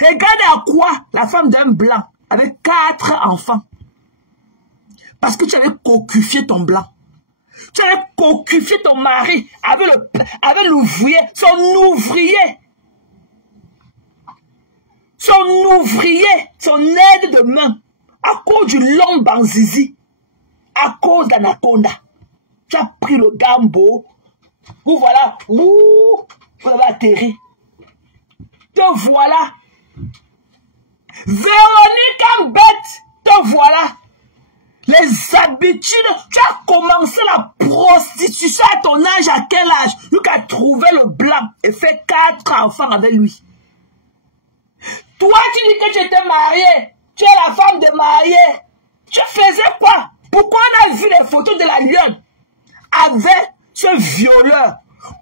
Regardez à quoi la femme d'un blanc avec 4 enfants. Parce que tu avais cocufié ton blanc. Tu avais cocufié ton mari avec l'ouvrier, son ouvrier. Son aide de main. À cause du long banzizi. À cause d'Anaconda. Tu as pris le gambo. Vous voilà. Vous avez atterri. Te voilà. Véronique en bête. Te voilà. Les habitudes. Tu as commencé la prostitution à ton âge. À quel âge? Tu as trouvé le blanc et fait 4 enfants avec lui. Toi, tu dis que tu étais marié. Tu es la femme de marié. Tu faisais quoi? Pourquoi on a vu les photos de la lionne avec ce violeur?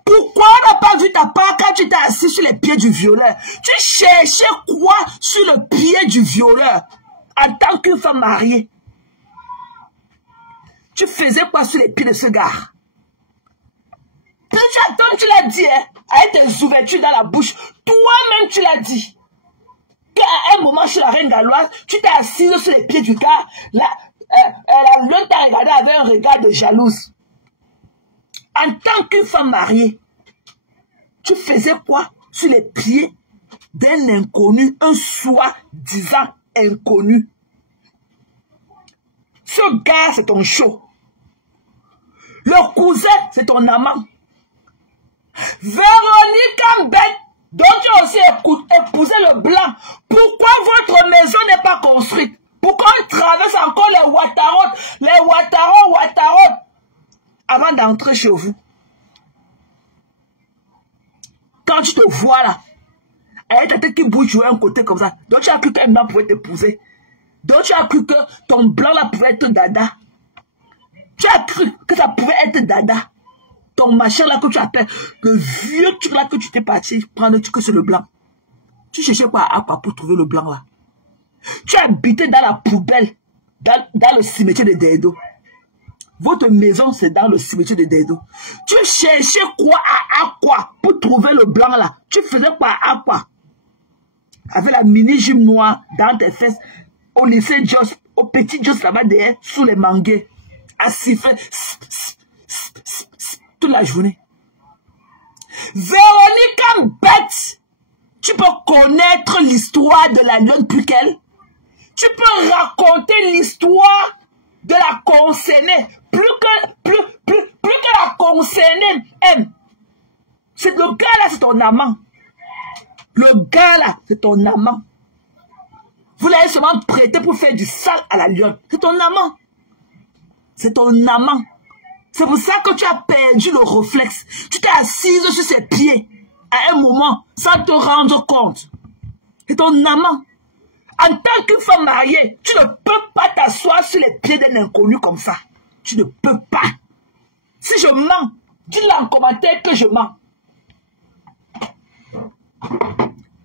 Pourquoi on n'a pas vu ta part quand tu t'es assis sur les pieds du violeur? Tu cherchais quoi sur le pied du violeur en tant qu'une femme mariée? Tu faisais quoi sur les pieds de ce gars? Comme tu l'as dit, hein, avec tes ouvertures dans la bouche, toi-même tu l'as dit. Qu'à un moment sur la reine galloise, tu t'es assise sur les pieds du gars, la lionne t'a regardé avec un regard de jalouse. En tant qu'une femme mariée, tu faisais quoi sur les pieds d'un inconnu, un soi-disant inconnu? Ce gars, c'est ton show. Le cousin, c'est ton amant. Véronique en bête, dont tu as aussi épousé le blanc. Pourquoi votre maison n'est pas construite? Pourquoi on traverse encore les Ouattara, avant d'entrer chez vous? Quand tu te vois là, avec ta tête qui bouge de un côté comme ça, donc tu as cru qu'un blanc pouvait t'épouser. Donc tu as cru que ton blanc là pouvait être dada. Tu as cru que ça pouvait être dada. Ton machin là que tu appelles, le vieux truc là que tu t'es parti prendre, que c'est le blanc. Tu cherchais pas à quoi pour trouver le blanc là. Tu habitais dans la poubelle, dans le cimetière de Dedo. Votre maison, c'est dans le cimetière de Dedo. Tu cherchais quoi à quoi pour trouver le blanc là. Tu faisais quoi à quoi? Avec la mini-jupe noire dans tes fesses, au lycée Jos, au petit Jos là-bas derrière, sous les manguiers, à siffler toute la journée. Véronique en bête, tu peux connaître l'histoire de la lionne plus qu'elle. Tu peux raconter l'histoire de la concernée plus que la concernée aime. C'est le gars là, c'est ton amant. Le gars là, c'est ton amant. Vous l'avez seulement prêté pour faire du sale à la lionne. C'est ton amant. C'est ton amant. C'est pour ça que tu as perdu le réflexe. Tu t'es assise sur ses pieds à un moment sans te rendre compte. C'est ton amant. En tant que femme mariée, tu ne peux pas t'asseoir sur les pieds d'un inconnu comme ça. Tu ne peux pas. Si je mens, dis-le en commentaire que je mens.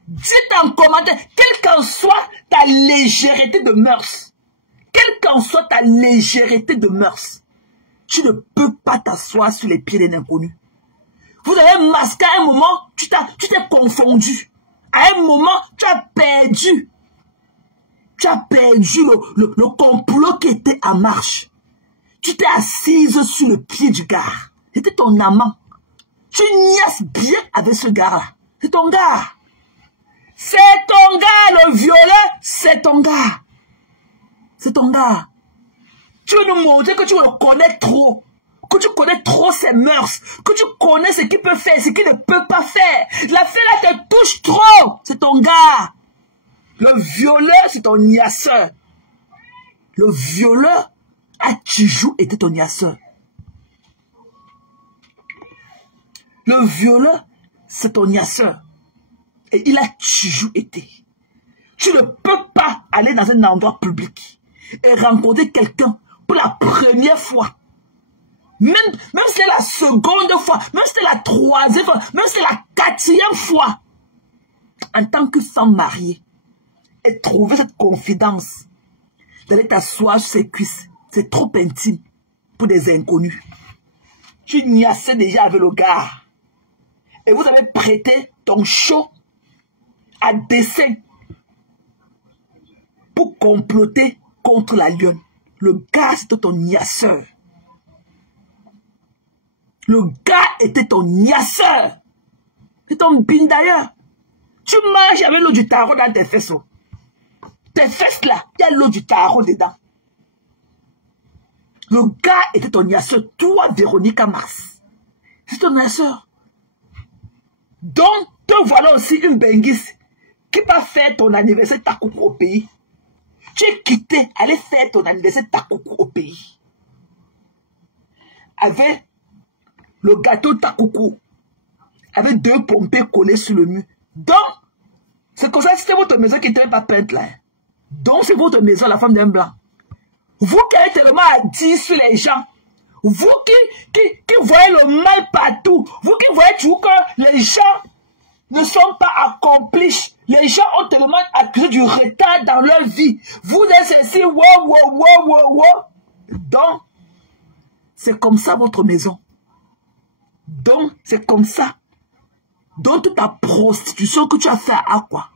Dites en commentaire, quelle qu'en soit ta légèreté de mœurs, quelle qu'en soit ta légèreté de mœurs, tu ne peux pas t'asseoir sur les pieds d'un inconnu. Vous avez masqué à un moment, tu t'es confondu. À un moment, tu as perdu. Tu as perdu le complot qui était en marche. Tu t'es assise sur le pied du gars. C'était ton amant. Tu niaises bien avec ce gars-là. C'est ton gars. C'est ton gars, le violeur, c'est ton gars. C'est ton gars. Tu veux nous montrer que tu le connais trop. Que tu connais trop ses mœurs. Que tu connais ce qu'il peut faire, ce qu'il ne peut pas faire. L'affaire là te touche trop. C'est ton gars. Le violeur, c'est ton niasseur. Le violeur a toujours été ton niasseur. Le violeur, c'est ton niasseur. Et il a toujours été. Tu ne peux pas aller dans un endroit public et rencontrer quelqu'un pour la première fois. Même si c'est la seconde fois, même si c'est la troisième fois, même si c'est la quatrième fois. En tant que femme mariée, et trouver cette confidence d'aller t'asseoir sur ses cuisses, c'est trop intime pour des inconnus. Tu niassais déjà avec le gars. Et vous avez prêté ton show à dessein pour comploter contre la lionne. Le gars, c'était ton niasseur. Le gars était ton niasseur. C'est ton bin d'ailleurs. Tu manges avec l'eau du tarot dans tes fesses. Tes fesses là, il y a l'eau du tarot dedans. Le gars était ton niasseur. Toi, Véronica Mars. C'est ton niasseur. Donc, te voilà aussi une benguise qui va faire ton anniversaire Takoukou au pays. Tu es quitté, aller faire ton anniversaire Takoukou au pays. Avec le gâteau Takoukou. Avec 2 pompiers collés sur le mur. Donc, c'est comme ça, c'était votre maison qui n'était pas peinte là. Donc, c'est votre maison, la femme d'un blanc. Vous qui êtes tellement à dire sur les gens. Vous qui voyez le mal partout. Vous qui voyez toujours que les gens ne sont pas accomplis. Les gens ont tellement accusé du retard dans leur vie. Vous êtes ici, wow. Donc, c'est comme ça votre maison. Donc, c'est comme ça. Donc, toute ta prostitution que tu as fait à quoi?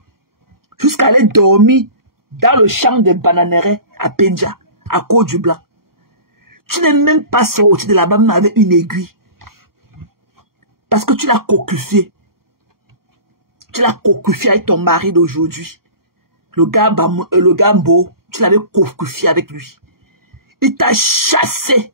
Jusqu'à aller dormir dans le champ de bananeraies à Penja, à Côte du Blanc. Tu n'es même pas sorti de là-bas même avec une aiguille. Parce que tu l'as cocufié. Tu l'as cocufié avec ton mari d'aujourd'hui. Le gars beau, tu l'avais cocufié avec lui. Il t'a chassé.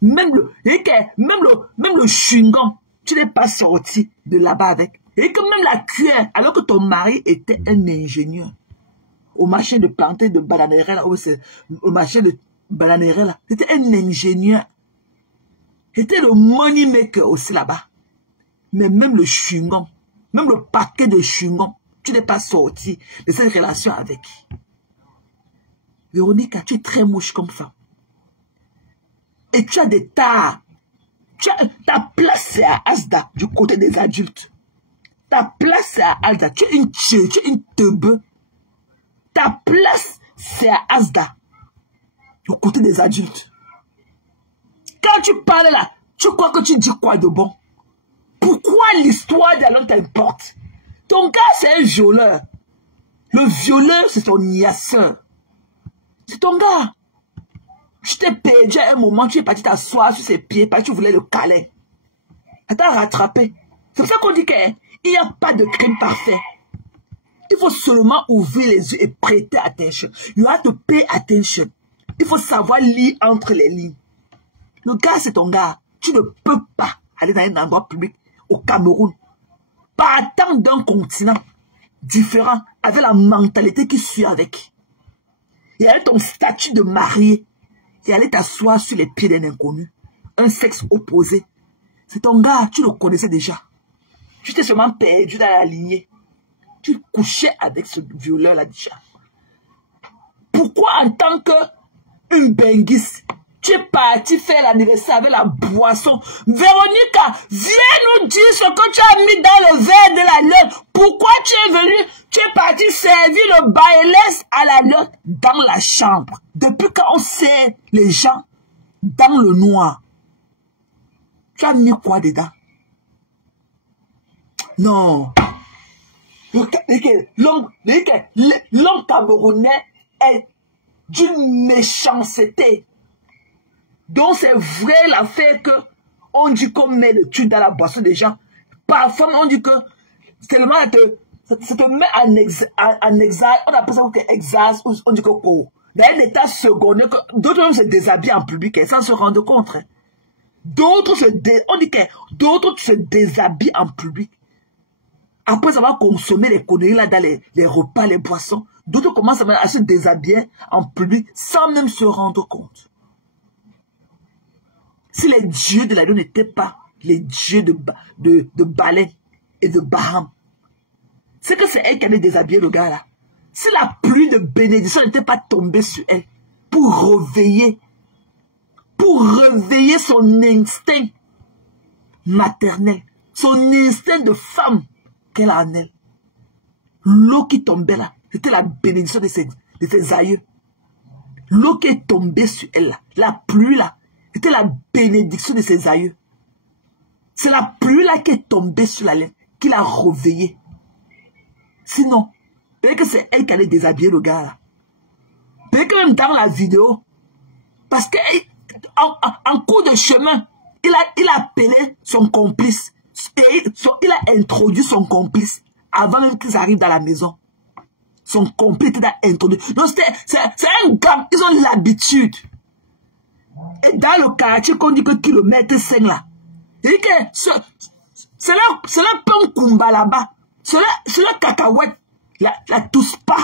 Même le chewing-gum, tu n'es pas sorti de là-bas avec. Et que même la cuillère, alors que ton mari était un ingénieur. Au marché de planter de bananeraies, là, au marché de bananeraies, là, c'était un ingénieur. C'était le money maker aussi là-bas. Mais même le chewing-gum, même le paquet de chewing-gum, tu n'es pas sorti de cette relation avec. Véronica, tu es très moche comme ça. Et tu as des tares. Ta place c'est à Asda, du côté des adultes. Ta place c'est à Asda. Tu es une teubeu. Ta place c'est à Asda, du côté des adultes. Quand tu parles là, tu crois que tu dis quoi de bon? Pourquoi l'histoire d'Alon t'importe? Ton gars c'est un violeur. Le violeur c'est ton niasseur. C'est ton gars. Tu t'es perdu à un moment, tu es parti t'asseoir sur ses pieds parce que tu voulais le caler. Elle t'a rattrapé. C'est pour ça qu'on dit qu'il n'y a pas de crime parfait. Il faut seulement ouvrir les yeux et prêter attention. You have to pay attention. Il faut savoir lire entre les lignes. Le gars, c'est ton gars. Tu ne peux pas aller dans un endroit public au Cameroun, partant d'un continent différent, avec la mentalité qui suit avec. Et avec ton statut de marié, et aller t'asseoir sur les pieds d'un inconnu, un sexe opposé. C'est ton gars, tu le connaissais déjà. Tu t'es seulement perdu dans la lignée. Tu couchais avec ce violeur-là déjà. Pourquoi en tant qu'une benguisse, tu es parti faire l'anniversaire avec la boisson? Véronica, viens nous dire ce que tu as mis dans le verre de la lionne. Pourquoi tu es venu, tu es parti servir le bailesse à la lionne dans la chambre? Depuis quand on sert les gens dans le noir, tu as mis quoi dedans? Non. L'homme camerounais est d'une méchanceté. Donc c'est vrai l'affaire que on dit qu'on met le tube dans la boisson des gens. Parfois on dit que tellement ça te met en exil. On appelle ça exil, on dit que dans un état secondaire, d'autres se déshabillent en public et sans se rendre compte. D'autres se déshabillent en public. Après avoir consommé les conneries là dans les repas, les boissons, d'autres commencent à se déshabiller en public sans même se rendre compte. Si les dieux de la lune n'étaient pas les dieux de Baleine et de Baham, c'est que c'est elle qui avait déshabillé le gars là. Si la pluie de bénédiction n'était pas tombée sur elle pour réveiller son instinct maternel, son instinct de femme qu'elle a en elle. L'eau qui tombait là, c'était la bénédiction de ses aïeux. L'eau qui est tombée sur elle là, la pluie là, c'était la bénédiction de ses aïeux. C'est la pluie là qui est tombée sur la laine, qui l'a réveillée. Sinon, peut-être que c'est elle qui allait déshabiller le gars là. Peut-être que même dans la vidéo, parce qu'en cours de chemin, il a appelé son complice. Et il a introduit son complice avant même qu'ils arrivent dans la maison. Son complice l'a introduit. Donc c'est un gars, ils ont l'habitude. Et dans le quartier qu'on dit que kilomètre 5 là, c'est là pon kumba là-bas. C'est là cacahuète. La Touspa.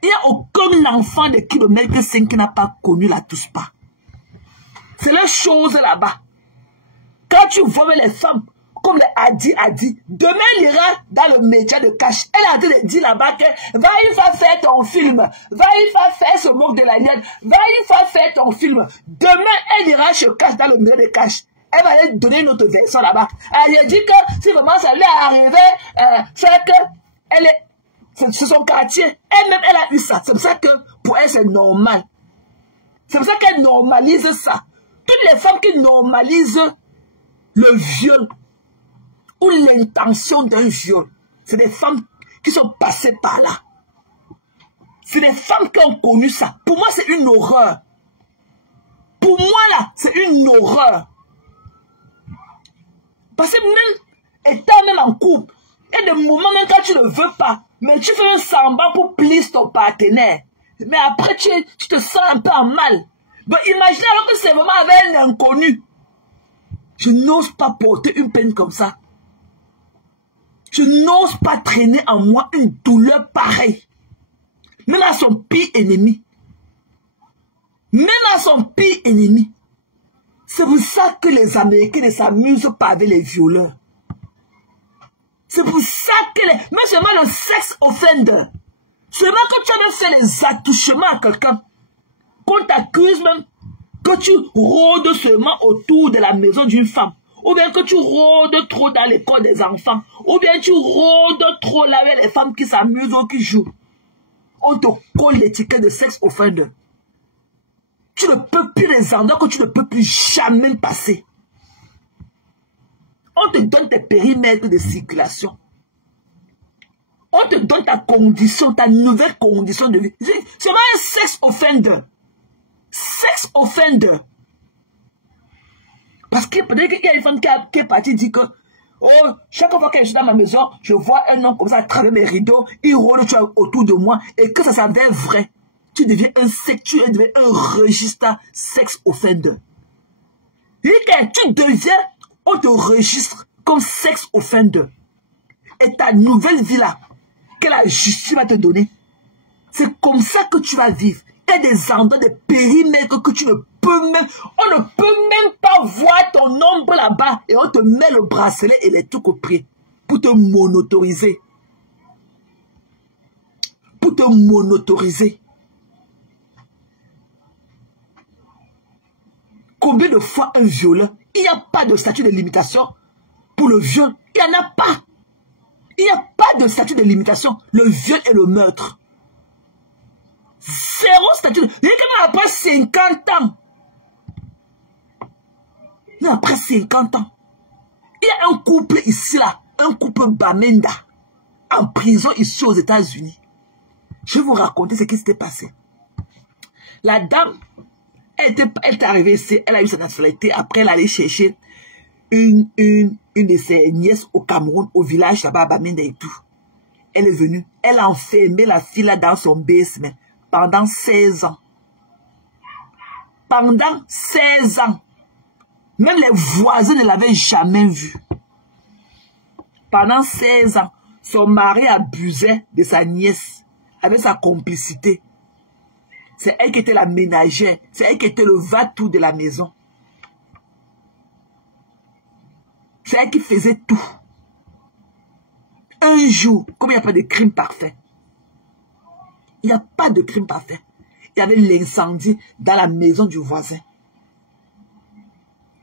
Il n'y a aucun enfant de kilomètre 5 qui n'a pas connu la Touspa. C'est la chose là-bas. Quand tu vois les femmes, comme les Adi, demain il ira dans le média de cash. Elle est en train de dire là-bas que va il va faire ton film, va il va faire ce mot de la lienne, va il va faire ton film. Demain elle ira chez cash dans le média de cash. Elle va aller donner une autre version là-bas. Elle a dit que si vraiment ça lui est arrivé, c'est que c'est son quartier. Elle-même elle a eu ça. C'est pour ça que pour elle c'est normal. C'est pour ça qu'elle normalise ça. Toutes les femmes qui normalisent le viol ou l'intention d'un viol, c'est des femmes qui sont passées par là. C'est des femmes qui ont connu ça. Pour moi, c'est une horreur. Pour moi, là, c'est une horreur. Parce que même étant même en couple, et des moments même quand tu ne veux pas, mais tu fais un semblant pour plaire ton partenaire. Mais après, tu te sens un peu en mal. Donc, imaginez alors que c'est vraiment avec un inconnu. Je n'ose pas porter une peine comme ça. Je n'ose pas traîner en moi une douleur pareille. Même à son pire ennemi. Même à son pire ennemi. C'est pour ça que les Américains ne s'amusent pas avec les violeurs. C'est pour ça que même seulement le sex offender. Seulement que tu as fait les attouchements à quelqu'un. Qu'on t'accuse même que tu rôdes seulement autour de la maison d'une femme. Ou bien que tu rôdes trop dans l'école des enfants. Ou bien tu rôdes trop là avec les femmes qui s'amusent ou qui jouent. On te colle l'étiquette de sex offender. Tu ne peux plus les endroits que tu ne peux plus jamais passer. On te donne tes périmètres de circulation. On te donne ta condition, ta nouvelle condition de vie. C'est pas un sex offender. Sex offender. Parce que peut-être qu'il y a une femme qui est partie dire que oh, chaque fois que je suis dans ma maison, je vois un homme comme ça à travers mes rideaux, il rôle autour de moi et que ça s'avère vrai. Tu deviens un sex, tu deviens un registre sex offender. Et que tu deviens, on te registre comme sex offender. Et ta nouvelle vie là, que la justice va te donner, c'est comme ça que tu vas vivre. Il y a des endroits, des périmètres que tu ne peux même, on ne peut même pas voir ton ombre là-bas et on te met le bracelet et les trucs au pied pour te monotoriser. Pour te monotoriser. Combien de fois un violeur, il n'y a pas de statut de limitation pour le viol, il n'y en a pas. Il n'y a pas de statut de limitation. Le viol et le meurtre. Zéro statut. Il y a quand même après 50 ans. Mais après 50 ans. Il y a un couple ici là. Un couple Bamenda. En prison ici aux États-Unis. Je vais vous raconter ce qui s'était passé. La dame, elle est arrivée ici. Elle a eu sa nationalité. Après, elle allait chercher une de ses nièces au Cameroun, au village là-bas à Bamenda et tout. Elle est venue. Elle a enfermé la fille là dans son basement pendant 16 ans. Pendant 16 ans. Même les voisins ne l'avaient jamais vue. Pendant 16 ans, son mari abusait de sa nièce avec sa complicité. C'est elle qui était la ménagère. C'est elle qui était le va-tout de la maison. C'est elle qui faisait tout. Un jour, comme il n'y a pas de crime parfait. Il n'y a pas de crime parfait. Il y avait l'incendie dans la maison du voisin.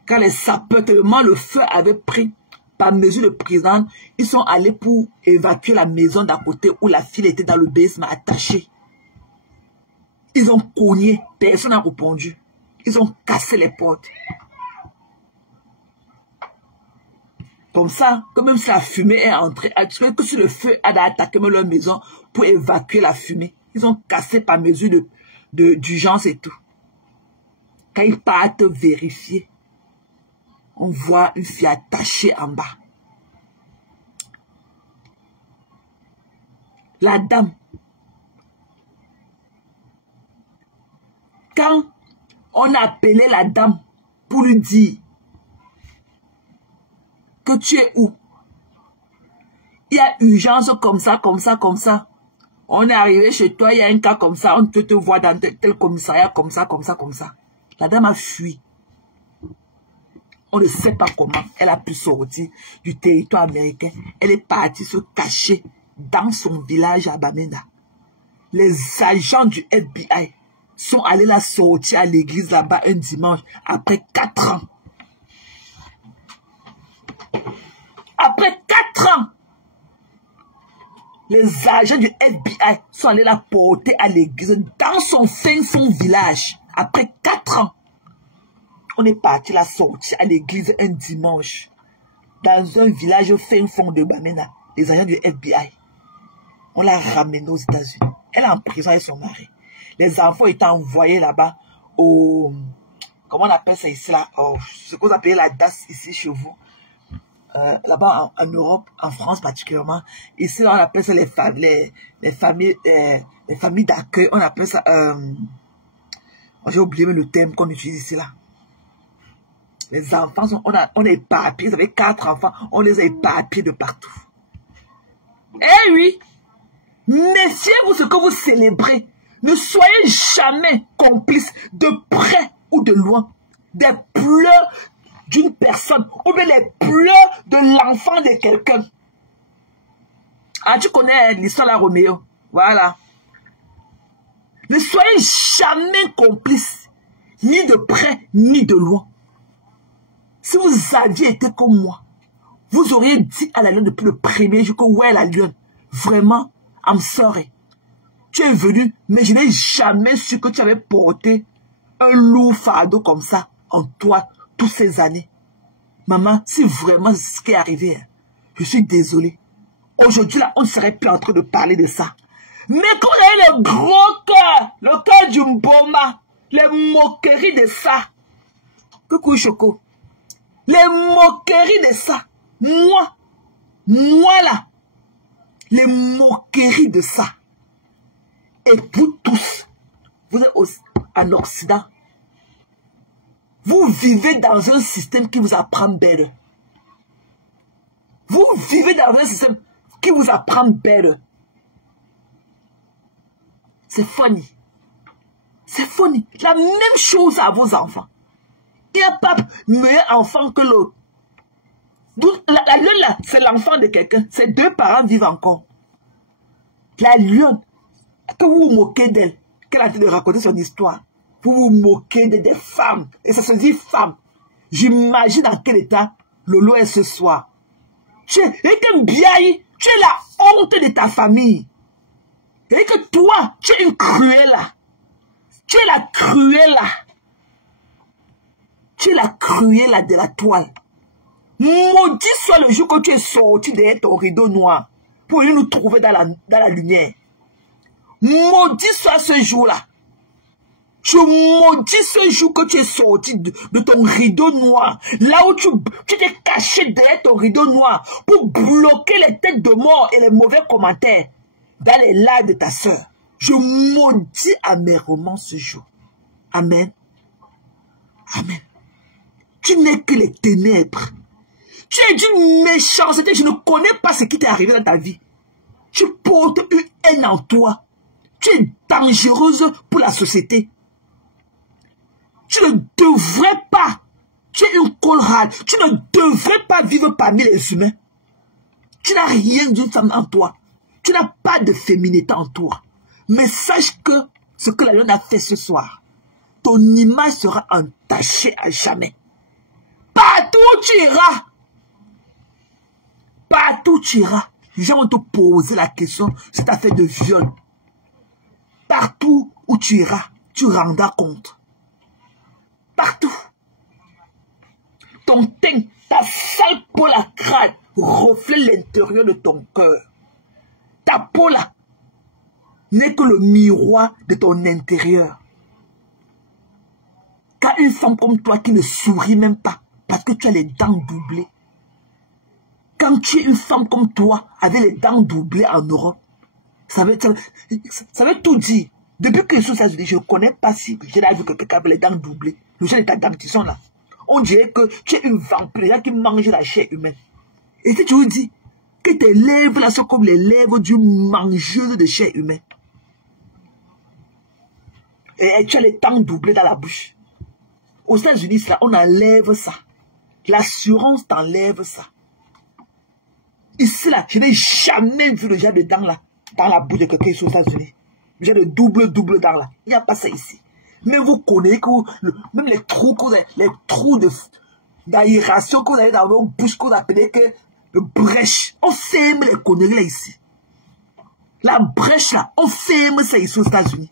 Quand les sapeurs, tellement le feu avait pris, par mesure de prudence, ils sont allés pour évacuer la maison d'à côté où la fille était dans le basement attachée. Ils ont cogné, personne n'a répondu. Ils ont cassé les portes. Comme ça, que même si la fumée est entrée, que si le feu a attaqué leur maison pour évacuer la fumée, ils ont cassé par mesure d'urgence et tout. Quand ils partent vérifier, on voit une fille attachée en bas. La dame, quand on a appelé la dame pour lui dire que tu es où, il y a urgence comme ça, comme ça, comme ça. On est arrivé chez toi, il y a un cas comme ça, on peut te voir dans tel commissariat, comme ça, comme ça, comme ça. La dame a fui. On ne sait pas comment elle a pu sortir du territoire américain. Elle est partie se cacher dans son village à Bamenda. Les agents du FBI sont allés la sortir à l'église là-bas un dimanche après 4 ans. Après 4 ans, les agents du FBI sont allés la porter à l'église dans son fin fond village. Après 4 ans, on est parti la sortir à l'église un dimanche dans un village fin fond de Bamenda. Les agents du FBI. On l'a ramenée aux États-Unis. Elle est en prison avec son mari. Les enfants étaient envoyés là-bas au... Comment on appelle ça ici là? Oh, ce qu'on appelle la DAS ici chez vous. Là-bas en Europe, en France particulièrement. Ici là, on appelle ça les familles d'accueil. On appelle ça... j'ai oublié le terme qu'on utilise ici là. Les enfants, on est éparpillés. Vous avez 4 enfants. On les a éparpillés de partout. Eh oui! Méfiez-vous ce que vous célébrez. Ne soyez jamais complice de près ou de loin des pleurs d'une personne ou bien les pleurs de l'enfant de quelqu'un. Ah, tu connais l'histoire de la Roméo. Voilà. Ne soyez jamais complice, ni de près, ni de loin. Si vous aviez été comme moi, vous auriez dit à la lionne depuis le premier jour que ouais, la lionne, vraiment, I'm sorry. Tu es venu, mais je n'ai jamais su que tu avais porté un lourd fardeau comme ça en toi toutes ces années. Maman, si vraiment c'est ce qui est arrivé, je suis désolé. Aujourd'hui, là, on ne serait plus en train de parler de ça. Mais quand on a le gros cœur, le cœur du Mboma, les moqueries de ça. Coucou Choco. Les moqueries de ça. Moi là, les moqueries de ça. Et vous tous, vous êtes en Occident. Vous vivez dans un système qui vous apprend belle. Vous vivez dans un système qui vous apprend belle. C'est funny. C'est funny. La même chose à vos enfants. Il n'y a pas meilleur enfant que l'autre. La lionne là, c'est l'enfant de quelqu'un. Ses 2 parents vivent encore. La lionne, que vous vous moquez d'elle, qu'elle a envie de raconter son histoire. Vous vous moquez des femmes. Et ça se dit femme. J'imagine dans quel état Lolo est ce soir. Tu es la honte de ta famille. Et que toi, tu es une cruella. Tu es la cruella. Tu es la cruella de la toile. Maudit soit le jour que tu es sorti derrière ton rideau noir pour venir nous trouver dans la lumière. Maudit soit ce jour-là. Je maudis ce jour que tu es sorti de ton rideau noir. Là où tu t'es caché derrière ton rideau noir pour bloquer les têtes de mort et les mauvais commentaires dans les lives de ta soeur. Je maudis amèrement ce jour. Amen. Amen. Tu n'es que les ténèbres. Tu es d'une méchanceté. Je ne connais pas ce qui t'est arrivé dans ta vie. Tu portes une haine en toi. Tu es dangereuse pour la société. Tu ne devrais pas. Tu es une colrade. Tu ne devrais pas vivre parmi les humains. Tu n'as rien d'une femme en toi. Tu n'as pas de féminité en toi. Mais sache que ce que la lionne a fait ce soir, ton image sera entachée à jamais. Partout où tu iras. Partout où tu iras. Les gens vont te poser la question si tu as fait de viol. Partout où tu iras, tu rendras compte. Partout. Ton teint, ta sale peau la crade reflète l'intérieur de ton cœur. Ta peau là n'est que le miroir de ton intérieur. Quand une femme comme toi qui ne sourit même pas, parce que tu as les dents doublées. Quand tu es une femme comme toi, avec les dents doublées en Europe, ça veut tout dire. Depuis que je suis aux États-Unis, je ne connais pas si j'ai vu que quelqu'un avait les dents doublées. Le genre d'état d'âme qui sont là. On dirait que tu es une vampire qui mange la chair humaine. Et si tu vous dis que tes lèvres là sont comme les lèvres d'une mangeuse de chair humaine. Et tu as les dents doublées dans la bouche. Aux États-Unis, on enlève ça. L'assurance t'enlève ça. Ici, là, je n'ai jamais vu le genre de dents là, dans la bouche de quelqu'un ici aux États-Unis. Le genre de double dents là. Il n'y a pas ça ici. Mais vous connaissez que même les trous d'aération que vous avez dans vos bouches, que vous appelez que brèche. On ferme les conneries là ici. La brèche là, on ferme ça ici aux États-Unis.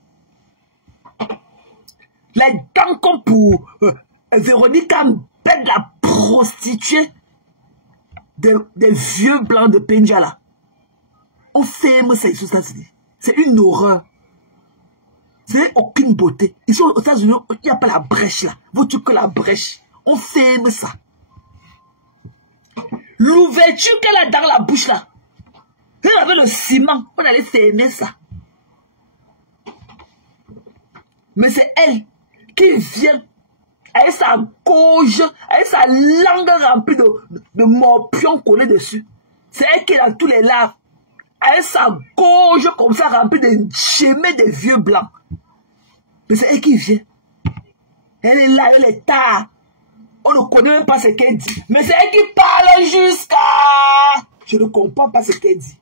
Les dents comme pour Véronique Ambed, la prostituée des vieux blancs de Penjala. On ferme ça ici aux États-Unis. C'est une horreur. C'est aucune beauté. Ici aux États-Unis, il n'y a pas la brèche là. Vous tuez que la brèche. On ferme ça. L'ouverture qu'elle a dans la bouche là. Elle avait le ciment. On allait fermer ça. Mais c'est elle qui vient avec sa gorge, avec sa langue remplie de morpions collés dessus. C'est elle qui a tous les larves. Avec sa gorge comme ça remplie de gemets des vieux blancs. Mais c'est elle qui vient. Elle est là, elle est tard. On ne connaît même pas ce qu'elle dit. Mais c'est elle qui parle jusqu'à... Je ne comprends pas ce qu'elle dit.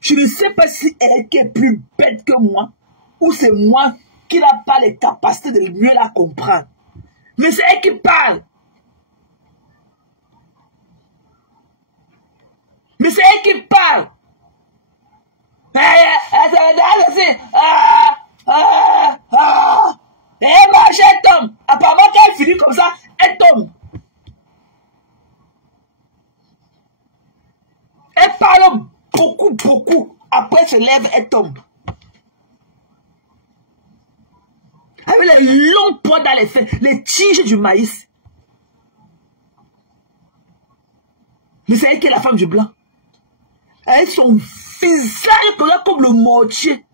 Je ne sais pas si elle qui est plus bête que moi, ou c'est moi qui n'a pas les capacités de mieux la comprendre. Mais c'est elle qui parle. Mais c'est elle qui parle. Elle marche, elle tombe. Apparemment, quand elle finit comme ça, elle tombe. Elle parle beaucoup. Après, elle se lève, elle tombe. Avec les longs points dans les fesses, les tiges du maïs. Mais c'est elle qui est la femme du blanc. Elle a son visage comme le mortier.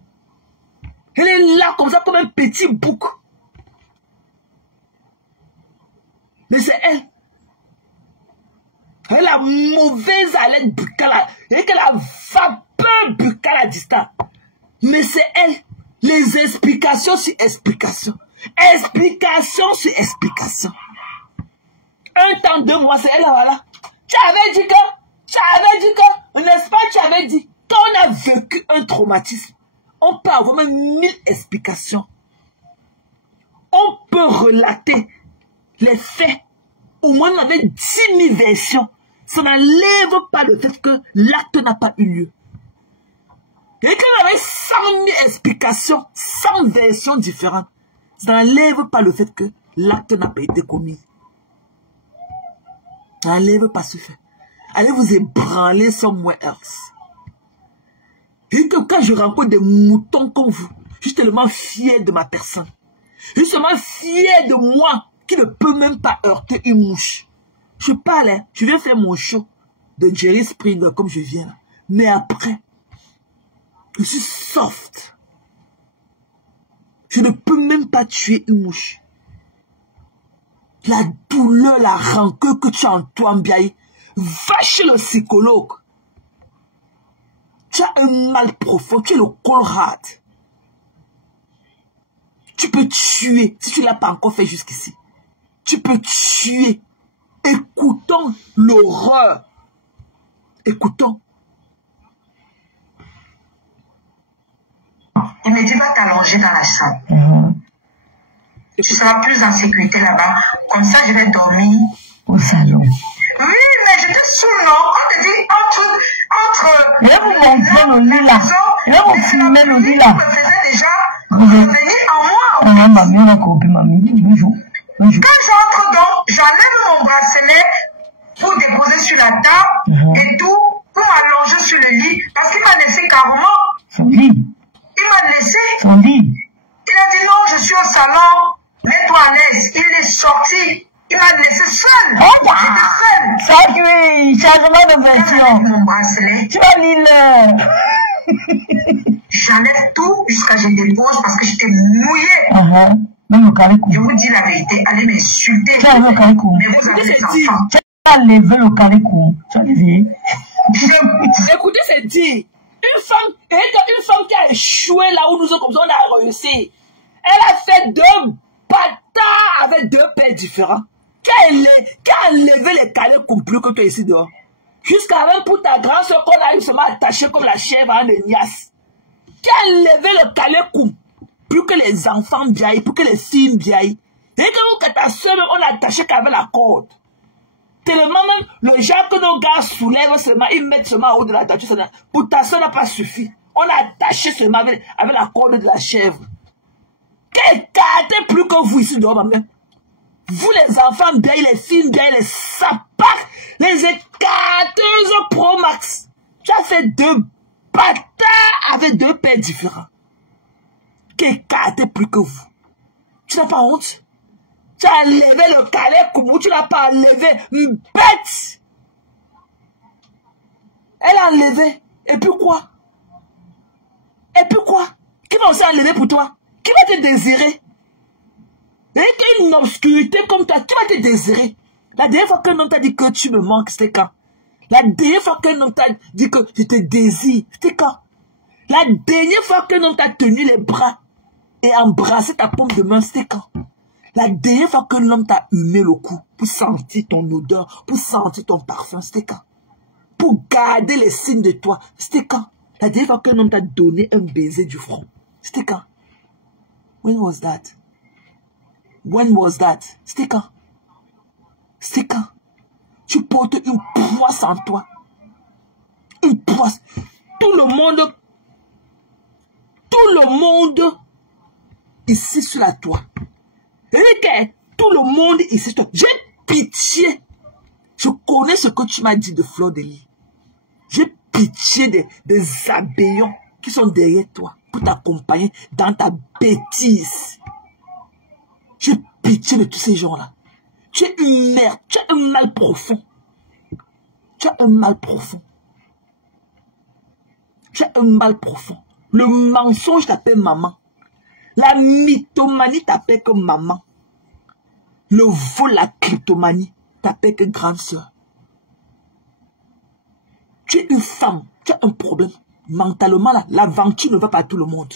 Elle est là comme ça, comme un petit bouc. Mais c'est elle. Elle a mauvaise haleine buccale. Et qu'elle a vapeur buccale à distance. Mais c'est elle. Les explications sur explications. Explication sur explication. Un temps, 2 mois, c'est elle, voilà. Tu avais dit que, n'est-ce pas, tu avais dit, quand on a vécu un traumatisme, on peut avoir même 1000 explications. On peut relater les faits. Au moins, on avait 10 000 versions. Ça n'enlève pas le fait que l'acte n'a pas eu lieu. Et quand on avait 100 000 explications, 100 versions différentes, ça n'enlève pas le fait que l'acte n'a pas été commis. Ça n'enlève pas ce fait. Allez vous ébranler somewhere else. Et que quand je rencontre des moutons comme vous, je suis tellement fier de ma personne. Je suis tellement fier de moi qui ne peut même pas heurter une mouche. Je parle, hein, je viens faire mon show de Jerry Springer comme je viens là. Mais après, je suis soft. Je ne peux même pas tuer une mouche. La douleur, la rancœur que tu as en toi, Mbiaye, va chez le psychologue. Tu as un mal profond, tu es le colrad. Tu peux tuer, si tu ne l'as pas encore fait jusqu'ici. Tu peux tuer. Écoutons l'horreur. Écoutons. Il me dit, va t'allonger dans la chambre. Tu seras plus en sécurité là-bas. Comme ça, je vais dormir au salon. Oui, mais j'étais sous, non? On te dit entre là, vous montrer le lit là. Là, vous filmez le lit là. me faisait déjà revenir en moi. Ah, mamie, on a compris, mamie. Bonjour. Quand j'entre donc, j'enlève mon bracelet pour déposer sur la table et tout, pour m'allonger sur le lit, parce qu'il m'a laissé carrément. Son lit. Il m'a laissé. Son lit. Il a dit non, je suis au salon, mets-toi trouve à l'aise. Il est sorti. Il m'a laissé seul. Ça tu es changement de version. Mon bracelet. Tu vas lire. J'enlève tout jusqu'à ce que je dépose parce que j'étais mouillée. Même le carré-cou. Je vous dis la vérité, allez m'insulter. Tu as enlevé le carré-cou. Mais vous avez des enfants. Tu as enlevé le carré-cou. Tu as enlevé. Écoutez, c'est dit. Une femme qui a échoué là où nous sommes comme ça, on a réussi. Elle a fait 2 bâtards avec 2 pères différents. Qui a enlevé les calés plus que toi ici dehors. Jusqu'à même pour ta grande soeur qu'on a eu seulement attaché comme la chèvre à un nias. Qui a enlevé le calé plus que les enfants biaillent, plus que les filles biaillent. Et que ta soeur, on a attaché qu'avec la corde. Tellement même, le genre que nos gars soulèvent seulement, ils mettent seulement en haut de la statue, pour ta soeur n'a pas suffi. On a attaché seulement avec la corde de la chèvre. Quel caractère plus que vous ici dehors, maman. Vous les enfants bien, les filles bien, les sapacs, les écarteuses Pro Max. Tu as fait 2 bâtards avec 2 pères différents. Quel caractère plus que vous. Tu n'as pas honte? Tu as enlevé le calais comme tu n'as pas enlevé une bête. Elle a enlevé. Et puis quoi? Et puis quoi? Qui va aussi enlever pour toi? Qui va te désirer? Et une obscurité comme toi, qui va te désirer? La dernière fois qu'un homme t'a dit que tu me manques, c'était quand? La dernière fois qu'un homme t'a dit que je te désire, c'était quand? La dernière fois qu'un homme t'a tenu les bras et embrassé ta paume de main, c'était quand? La dernière fois que l'homme t'a humé le cou pour sentir ton odeur, pour sentir ton parfum, c'était quand? Pour garder les signes de toi, c'était quand? La dernière fois qu'un homme t'a donné un baiser du front, c'était quand? When was that? When was that? C'était quand? C'était quand? Tu portes une poisse en toi. Une poisse. Tout le monde ici sur la toit. Et tout le monde ici sur la toit. J'ai pitié. Je connais ce que tu m'as dit de Fleur de Lys. J'ai pitié des abéillons qui sont derrière toi pour t'accompagner dans ta bêtise. J'ai pitié de tous ces gens-là. Tu es une merde. Tu as un mal profond. Tu as un mal profond. Tu as un mal profond. Le mensonge t'appelle maman. La mythomanie t'appelle que maman. Le vol, la cryptomanie t'appelle que grande sœur. Tu es une femme. Tu as un problème. Mentalement, là, l'aventure ne va pas à tout le monde.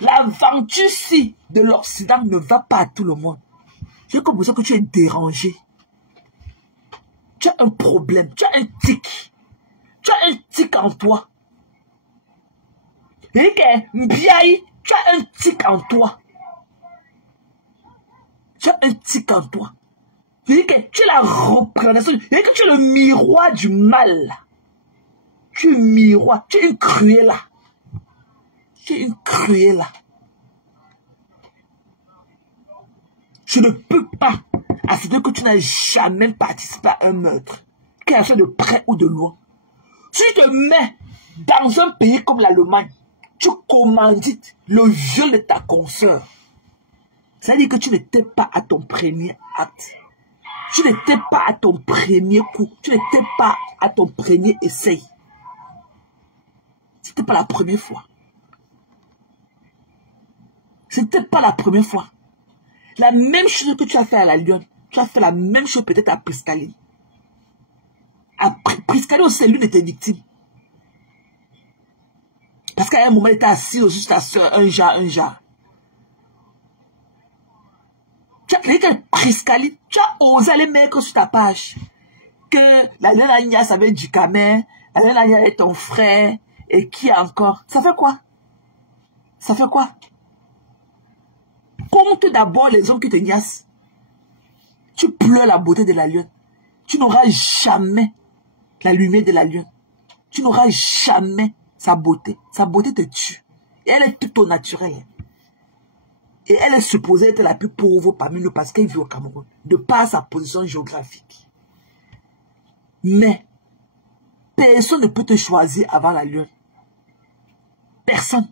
L'aventure-ci de l'Occident ne va pas à tout le monde. J'ai comme ça que tu es dérangé. Tu as un problème. Tu as un tic. Tu as un tic en toi. Et que Mbiaï, tu as un tic en toi. Tu as un tic en toi. Et que tu es la représentation. Et que tu es le miroir du mal. Tu es un miroir. Tu es une cruella. Tu es une cruella. Je ne peux pas affirmer que tu n'as jamais participé à un meurtre, qu'elle soit de près ou de loin. Si tu te mets dans un pays comme l'Allemagne, tu commandites le viol de ta consoeur. Ça veut dire que tu n'étais pas à ton premier acte. Tu n'étais pas à ton premier coup. Tu n'étais pas à ton premier essai. C'était pas la première fois. C'était pas la première fois. La même chose que tu as fait à la Lyon, tu as fait la même chose peut-être à Priscaline. À Priscaline aussi, c'est l'une de tes victimes. Parce qu'à un moment, elle était assise juste ta soeur, un jar. Tu as dit que Priscaline, tu as osé aller mettre sur ta page que la Lyon Agnès avait du camé, la Lyon Agnès avait ton frère, et qui encore? Ça fait quoi? Ça fait quoi? Compte d'abord les hommes qui te niassent. Tu pleures la beauté de la lune. Tu n'auras jamais la lumière de la lune. Tu n'auras jamais sa beauté. Sa beauté te tue. Et elle est toute au naturel. Et elle est supposée être la plus pauvre parmi nous parce qu'elle vit au Cameroun. De par sa position géographique. Mais personne ne peut te choisir avant la lune. Personne.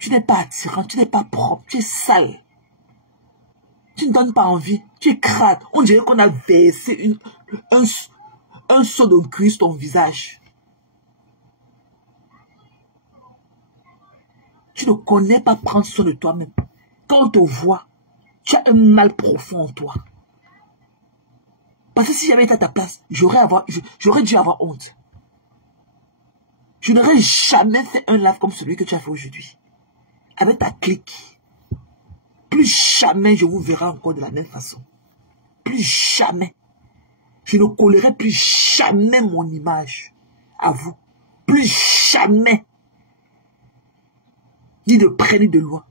Tu n'es pas attirant, tu n'es pas propre, tu es sale. Tu ne donnes pas envie. Tu es crade. On dirait qu'on a versé un seau de cuir sur ton visage. Tu ne connais pas prendre soin de toi-même. Quand on te voit, tu as un mal profond en toi. Parce que si j'avais été à ta place, j'aurais dû avoir honte. Je n'aurais jamais fait un live comme celui que tu as fait aujourd'hui. Avec ta clique. Plus jamais je vous verrai encore de la même façon. Plus jamais. Je ne collerai plus jamais mon image à vous. Plus jamais. Ni de près ni de loin.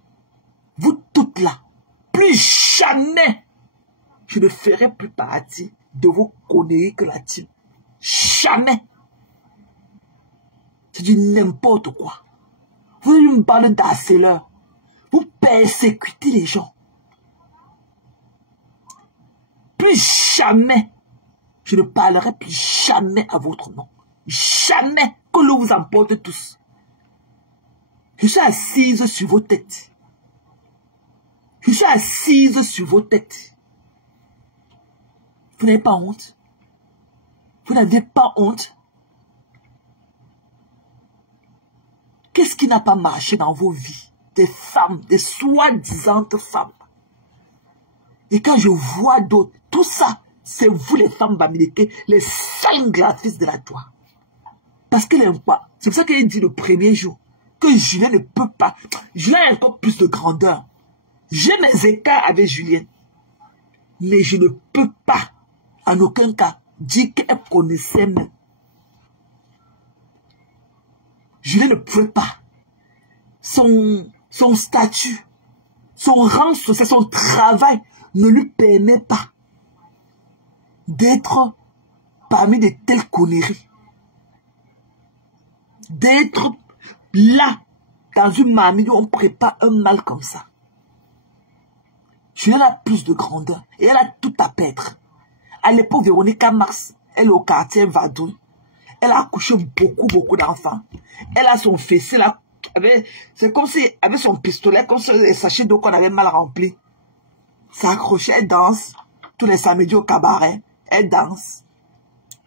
Vous toutes là. Plus jamais. Je ne ferai plus partie de vos conneries que la team. Jamais. C'est du n'importe quoi. Vous me parlez d'harceleur. Vous persécutez les gens. Plus jamais, je ne parlerai plus jamais à votre nom. Jamais que l'eau vous emporte tous. Je suis assise sur vos têtes. Je suis assise sur vos têtes. Vous n'avez pas honte? Vous n'avez pas honte? Qu'est-ce qui n'a pas marché dans vos vies? Des femmes, des soi-disant femmes. Et quand je vois d'autres, tout ça, c'est vous les femmes bamileke, les seuls graphistes de la toile. Parce que n'aime pas. C'est pour ça qu'il dit le premier jour que Julien ne peut pas. Julien a encore plus de grandeur. J'ai mes écarts avec Julien. Mais je ne peux pas, en aucun cas, dire qu'elle connaissait même. Julien ne pouvait pas. Son statut, son rang social, son travail ne lui permet pas d'être parmi de telles conneries. D'être là, dans une marmite où on prépare un mal comme ça. Julien a plus de grandeur et elle a tout à perdre. À l'époque, Véronica Mars, elle est au quartier Vadouille. Elle a accouché beaucoup d'enfants. Elle a son fessé là. C'est comme si, avec son pistolet, comme si les sachets d'eau qu'on avait mal remplis. Ça accrochait, elle danse. Tous les samedis au cabaret, elle danse.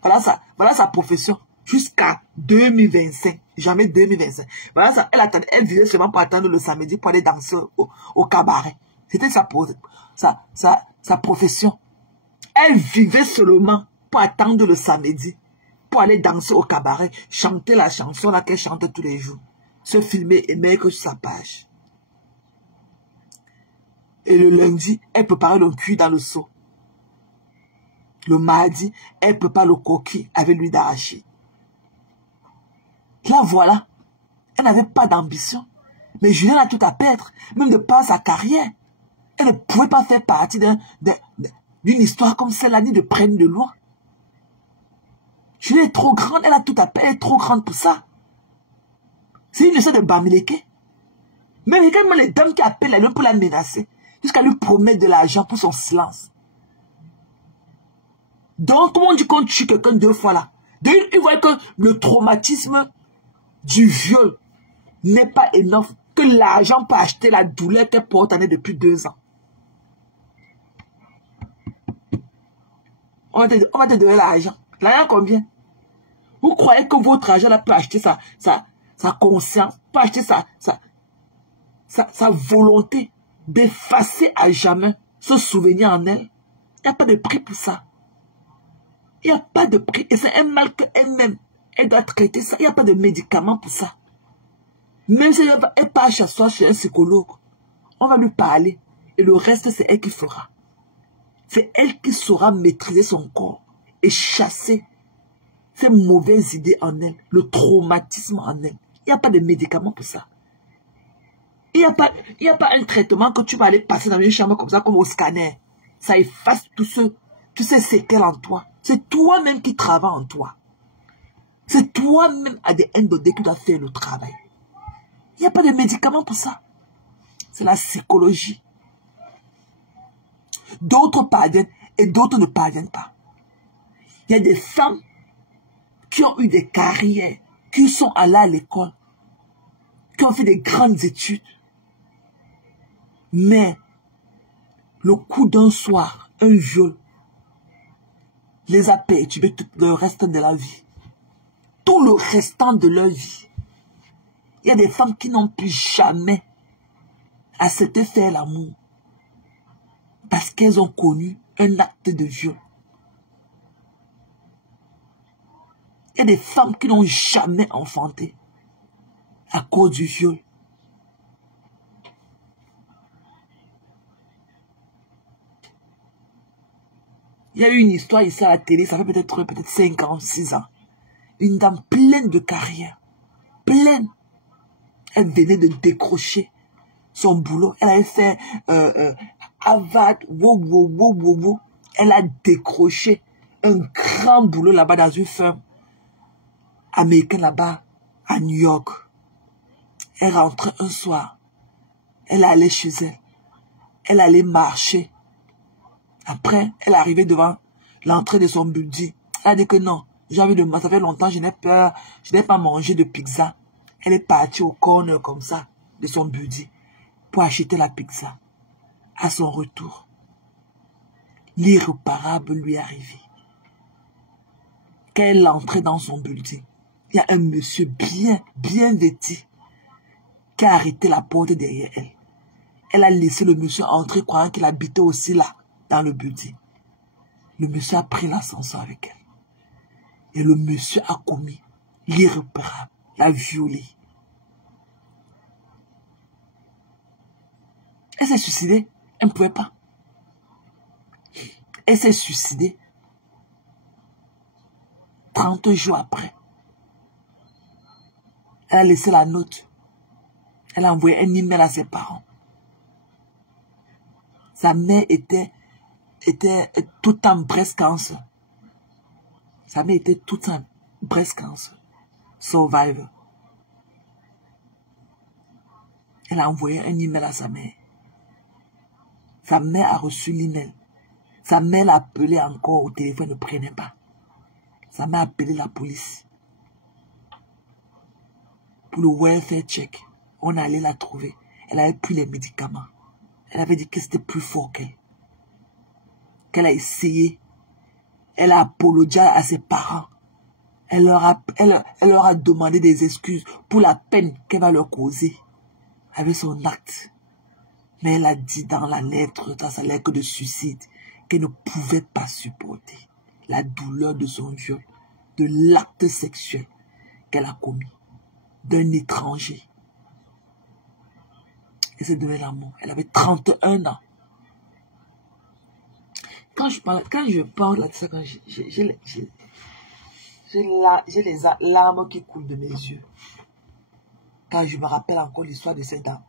Voilà sa profession. Jusqu'à 2025. Jamais 2025. Voilà ça. Elle vivait seulement pour attendre le samedi pour aller danser au cabaret. C'était sa profession. Elle vivait seulement pour attendre le samedi. Pour aller danser au cabaret. Chanter la chanson là qu'elle chante tous les jours. Se filmer et mettre sur sa page. Et le lundi, elle préparait le cuir dans le seau. Le mardi, elle prépare le coquille avec l'huile d'arachide. Là, voilà. Elle n'avait pas d'ambition. Mais Julien a tout à perdre. Même de par sa carrière. Elle ne pouvait pas faire partie d'une histoire comme celle-là, ni de près ni de loin. Julien est trop grande. Elle a tout à perdre. Elle est trop grande pour ça. C'est une histoire de Bamileke. Mais regarde-moi les dames qui appellent elle pour la menacer. Jusqu'à lui promettre de l'argent pour son silence. Donc, comment on dit qu'on tue quelqu'un 2 fois là? Ils voient que le traumatisme du viol n'est pas énorme. Que l'argent peut acheter la douleur qu'elle porte en elle depuis 2 ans. On va te donner l'argent. L'argent combien? Vous croyez que votre argent là peut acheter sa conscience, peut acheter sa volonté d'effacer à jamais ce souvenir en elle? Il n'y a pas de prix pour ça. Il n'y a pas de prix. Et c'est un mal qu'elle-même, elle doit traiter ça. Il n'y a pas de médicament pour ça. Même si elle part chaque soir chez un psychologue, on va lui parler. Et le reste, c'est elle qui fera. C'est elle qui saura maîtriser son corps et chasser ces mauvaises idées en elle, le traumatisme en elle. Il n'y a pas de médicament pour ça. Il n'y a pas un traitement que tu vas aller passer dans une chambre comme ça, comme au scanner. Ça efface tous ces séquelles en toi. C'est toi-même qui travaille en toi. C'est toi-même à des endodés qui doit faire le travail. Il n'y a pas de médicament pour ça. C'est la psychologie. D'autres parviennent et d'autres ne parviennent pas. Il y a des femmes qui ont eu des carrières, qui sont allées à l'école, qui ont fait des grandes études. Mais Le coup d'un soir, un viol, les a perturbés tout le reste de la vie. Tout le restant de leur vie. Il y a des femmes qui n'ont plus jamais accepté faire l'amour. Parce qu'elles ont connu un acte de viol. Il y a des femmes qui n'ont jamais enfanté à cause du viol. Il y a eu une histoire ici à la télé, ça fait peut-être 5 ans, 6 ans. Une dame pleine de carrière. Pleine. Elle venait de décrocher son boulot. Elle avait fait Harvard, elle a décroché un grand boulot là-bas dans une ferme américaine là-bas à New York. Elle rentrait un soir. Elle allait chez elle. Elle allait marcher. Après, elle est arrivée devant l'entrée de son building. Elle a dit que non, j'ai envie de manger. Ça fait longtemps, je n'ai peur. Je n'ai pas mangé de pizza. Elle est partie au corner comme ça de son building pour acheter la pizza. À son retour, l'irréparable lui est arrivé. Quand elle entrait dans son building, il y a un monsieur bien vêtu qui a arrêté la porte derrière elle. Elle a laissé le monsieur entrer croyant qu'il habitait aussi là, dans le building. Le monsieur a pris l'ascenseur avec elle. Et le monsieur a commis l'irréparable, l'a violée. Elle s'est suicidée. Elle ne pouvait pas. Elle s'est suicidée 30 jours après. Elle a laissé la note. Elle a envoyé un email à ses parents. Sa mère était tout en breast cancer. Sa mère était tout en breast cancer. Survivor. Elle a envoyé un email à sa mère. Sa mère a reçu l'email. Sa mère l'a appelé encore au téléphone, ne prenait pas. Sa mère a appelé la police. Pour le welfare check, on allait la trouver. Elle avait pris les médicaments. Elle avait dit que c'était plus fort qu'elle. Qu'elle a essayé. Elle a apologisé à ses parents. Elle leur a demandé des excuses pour la peine qu'elle va leur causer avec son acte. Mais elle a dit dans sa lettre de suicide, qu'elle ne pouvait pas supporter la douleur de son viol, de l'acte sexuel qu'elle a commis d'un étranger. Et c'est devenu l'amour. Elle avait 31 ans. Quand je parle de ça, j'ai les larmes qui coulent de mes yeux. Quand je me rappelle encore l'histoire de cette dame.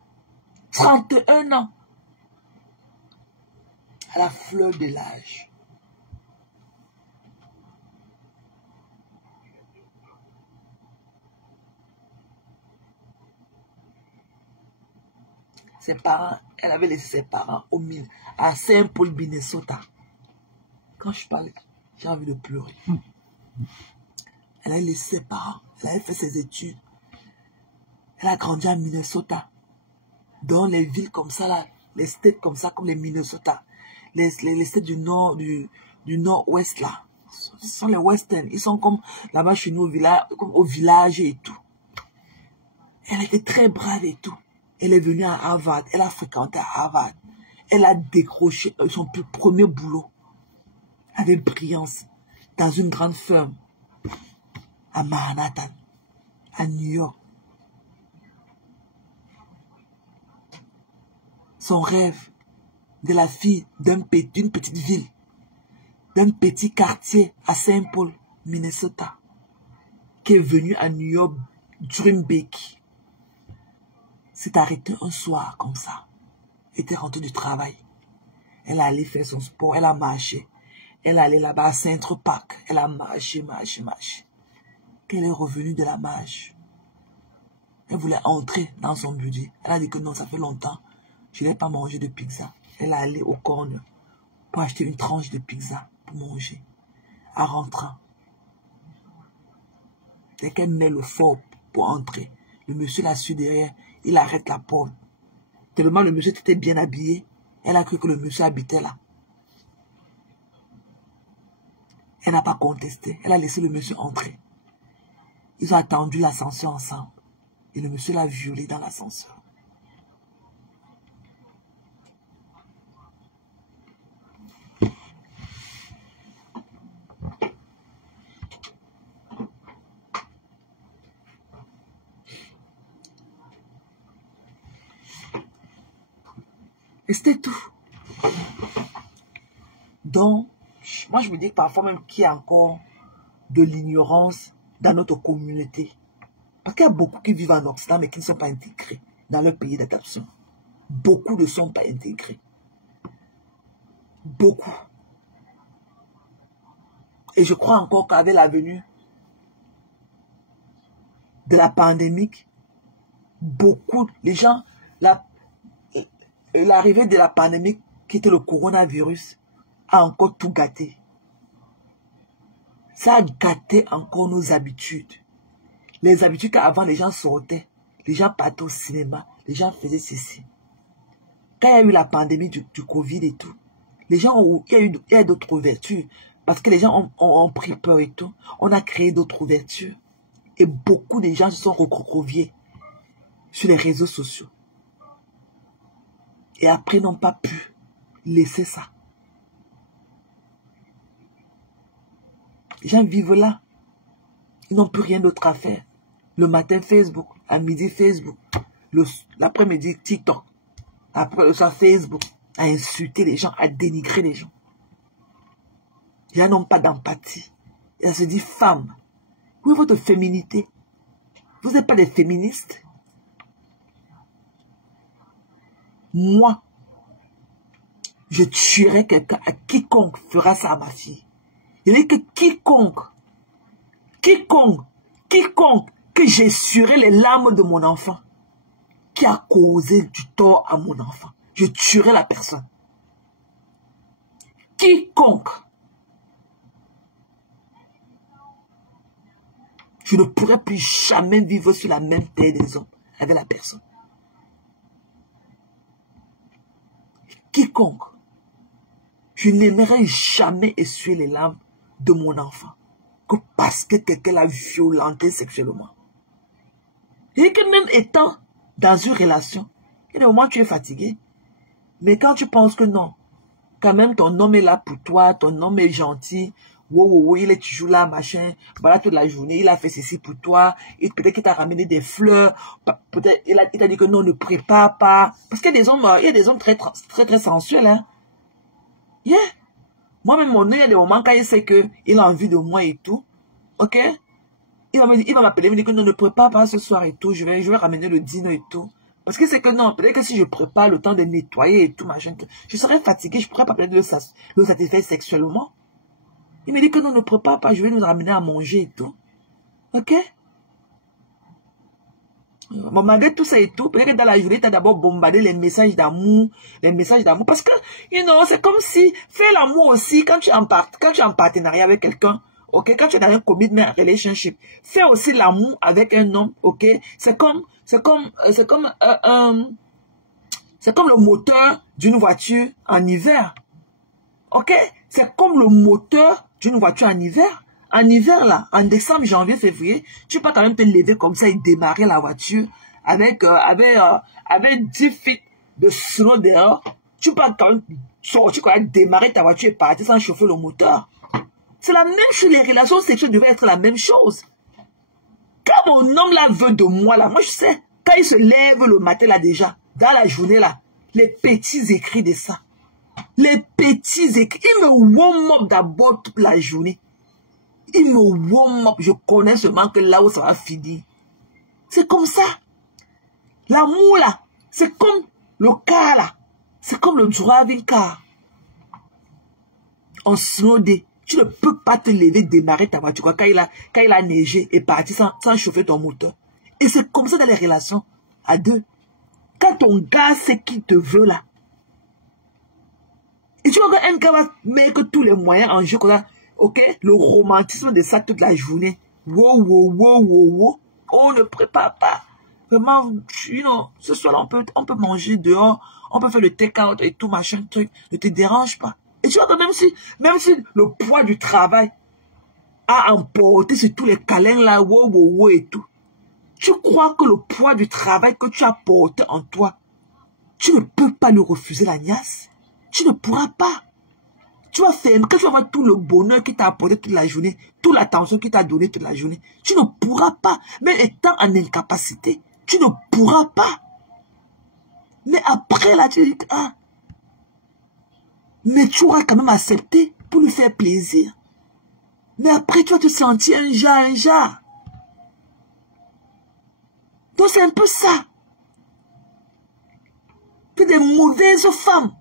31 ans. À la fleur de l'âge. Ses parents, elle avait laissé ses parents au mine, à Saint Paul, Minnesota. Quand je parle, j'ai envie de pleurer. Elle a laissé ses parents, elle avait fait ses études. Elle a grandi à Minnesota. Dans les villes comme ça, là, les states comme ça, comme les Minnesota. Les states du nord-ouest, là. Ce sont les westerns. Ils sont comme là-bas chez nous au village et tout. Elle était très brave et tout. Elle est venue à Harvard. Elle a fréquenté à Harvard. Elle a décroché son premier boulot avec brillance dans une grande ferme à Manhattan, à New York. Son rêve de la fille d'une petite ville, d'un petit quartier à Saint Paul, Minnesota, qui est venue à New York, Dream Big, s'est arrêtée un soir comme ça. Elle était rentrée du travail. Elle allait faire son sport, elle a marché. Elle allait là-bas à Central Park. Elle a marché. Qu'elle est revenue de la marche. Elle voulait entrer dans son budget. Elle a dit que non, ça fait longtemps. Je n'ai pas mangé de pizza. Elle est allée au corner pour acheter une tranche de pizza pour manger. En rentrant, dès qu'elle met le fort pour entrer, le monsieur la suit derrière. Il arrête la porte. Tellement le monsieur était bien habillé. Elle a cru que le monsieur habitait là. Elle n'a pas contesté. Elle a laissé le monsieur entrer. Ils ont attendu l'ascenseur ensemble. Et le monsieur l'a violée dans l'ascenseur. Et c'était tout. Donc, moi je me dis parfois même qu'il y a encore de l'ignorance dans notre communauté. Parce qu'il y a beaucoup qui vivent en Occident mais qui ne sont pas intégrés dans leur pays d'adoption. Beaucoup ne sont pas intégrés. Beaucoup. Et je crois encore qu'avec la venue de la pandémie, beaucoup, les gens, l'arrivée de la pandémie qui était le coronavirus a encore tout gâté. Ça a gâté encore nos habitudes. Les habitudes qu'avant les gens sortaient, les gens partaient au cinéma, les gens faisaient ceci. Quand il y a eu la pandémie du Covid et tout, les gens ont, il y a d'autres ouvertures. Parce que les gens ont pris peur et tout. On a créé d'autres ouvertures. Et beaucoup de gens se sont recroquevillés sur les réseaux sociaux. Et après, n'ont pas pu laisser ça. Les gens vivent là. Ils n'ont plus rien d'autre à faire. Le matin, Facebook. À midi, Facebook. L'après-midi, TikTok. Après le soir, Facebook. À insulter les gens, à dénigrer les gens. Les gens n'ont pas d'empathie. Et elle se dit, femme, où est votre féminité? Vous n'êtes pas des féministes? Moi, je tuerai quelqu'un à quiconque fera ça à ma fille. Il dit que quiconque que j'essuierai les larmes de mon enfant, qui a causé du tort à mon enfant, je tuerai la personne. Quiconque. Je ne pourrai plus jamais vivre sur la même terre des hommes avec la personne. Quiconque. Je n'aimerais jamais essuyer les larmes de mon enfant que parce que quelqu'un l'a violenté sexuellement. Et que même étant dans une relation, il y a des moments où tu es fatigué. Mais quand tu penses que non, quand même ton homme est là pour toi, ton homme est gentil, wow, il est toujours là, machin, voilà toute la journée, il a fait ceci pour toi, peut-être qu'il t'a ramené des fleurs, peut-être il t'a dit que non, ne prépare pas. Parce qu'il y a des hommes très sensuels, hein. Yeah. Moi-même, mon homme, il y a des moments quand il sait qu'il a envie de moi et tout, ok? Il va m'appeler, me dire que non, ne prépare pas ce soir et tout, je vais ramener le dîner et tout. Parce que c'est que non, peut-être que si je prépare le temps de nettoyer et tout, machin, je serais fatigué, je pourrais pas peut-être le satisfaire sexuellement. Il me dit que non, ne prépare pas, je vais nous ramener à manger et tout. Ok? Bon, malgré tout ça et tout, peut-être que dans la journée, tu as d'abord bombardé les messages d'amour, parce que, c'est comme si, fais l'amour aussi, quand tu es en partenariat avec quelqu'un, ok, quand tu es dans un commitment relationship, fais aussi l'amour avec un homme, ok, c'est comme le moteur d'une voiture en hiver, ok, c'est comme le moteur d'une voiture en hiver. En hiver, là, en décembre, janvier, février, tu peux quand même te lever comme ça et démarrer la voiture avec 10 feet de snow dehors. Tu peux quand même sortir, quand même démarrer ta voiture et partir sans chauffer le moteur. C'est la même chose, les relations sexuelles devraient être la même chose. Quand mon homme là veut de moi, là, moi je sais, quand il se lève le matin là déjà, dans la journée là, les petits écrits de ça. Les petits écrits, il me warm up d'abord toute la journée. Il me warm up. Je connais seulement que là où ça va finir. C'est comme ça. L'amour là, c'est comme le car là. C'est comme le driving car. En snow day, tu ne peux pas te lever, démarrer ta voiture quand il a neigé et partir sans chauffer ton moteur. Et c'est comme ça dans les relations à deux. Quand ton gars sait qu'il te veut là. Et tu vois qu'un gars va mettre tous les moyens en jeu comme ça. Ok, le romantisme de ça toute la journée. Wow. On ne prépare pas. Vraiment, ce soir-là, on peut manger dehors, on peut faire le take-out et tout, machin, truc. Ne te dérange pas. Et tu vois que même si le poids du travail a emporté sur tous les câlins là, wow, et tout, tu crois que le poids du travail que tu as porté en toi, tu ne peux pas le refuser, la niasse. Tu ne pourras pas. Tu vas faire, quand tu vas voir tout le bonheur qui t'a apporté toute la journée, toute l'attention qui t'a donné toute la journée, tu ne pourras pas. Même étant en incapacité, tu ne pourras pas. Mais après là, tu dis, ah, mais tu auras quand même accepté pour lui faire plaisir. Mais après, tu vas te sentir un jar. Donc c'est un peu ça. C'est des mauvaises femmes.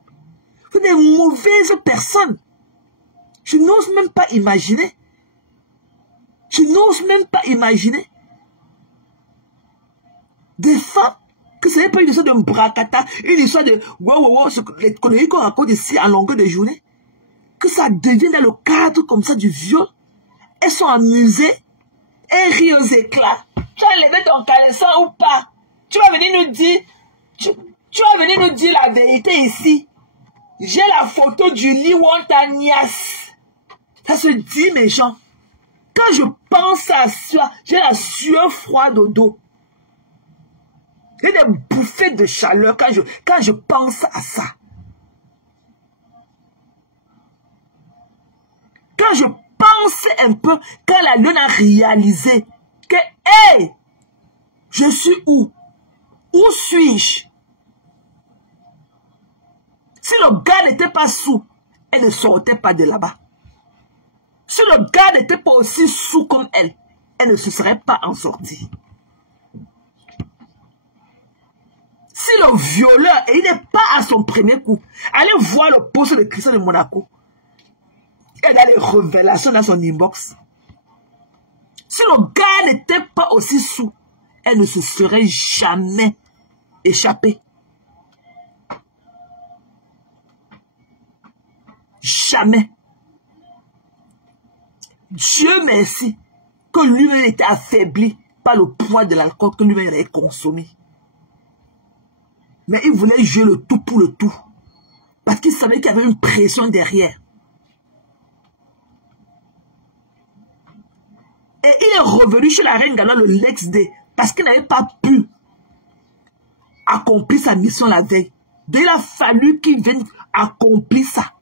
C'est des mauvaises personnes. Je n'ose même pas imaginer. Des femmes que ce n'est pas une histoire de bracata, une histoire de wow, les conneries qu'on raconte ici à longueur de journée. Que ça devienne dans le cadre comme ça du viol. Elles sont amusées. Elles rient aux éclats. Tu vas lever ton caleçon ou pas? Tu vas venir nous dire... Tu vas venir nous dire la vérité ici. J'ai la photo du lit où on t'a niasse. Ça se dit, mes gens. Quand je pense à ça, j'ai la sueur froide au dos. J'ai des bouffées de chaleur quand je pense à ça. Quand je pense un peu, quand la lune a réalisé que, hey, je suis où? Où suis-je? Si le gars n'était pas sous, elle ne sortait pas de là-bas. Si le gars n'était pas aussi sous comme elle ne se serait pas en sortie. Si le violeur, et il n'est pas à son premier coup, allez voir le poste de Christian de Monaco. Elle a les révélations dans son inbox. Si le gars n'était pas aussi sous, elle ne se serait jamais échappée. Jamais. Dieu merci que lui-même était affaibli par le poids de l'alcool que lui-même avait consommé. Mais il voulait jouer le tout pour le tout. Parce qu'il savait qu'il y avait une pression derrière. Et il est revenu chez la reine Ghana le next day. Parce qu'il n'avait pas pu accomplir sa mission la veille. Donc il a fallu qu'il vienne accomplir ça.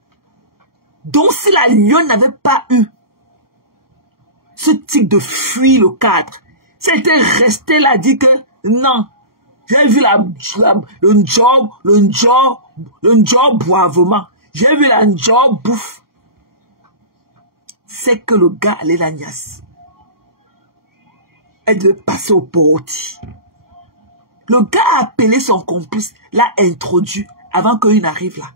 Donc si la lionne n'avait pas eu ce type de fuir le cadre, si elle était restée là, dit que non, j'ai vu le job boivement, j'ai vu la job bouffe, c'est que le gars allait la niasse. Elle devait passer au porti. Le gars a appelé son complice, l'a introduit avant qu'il n'arrive là.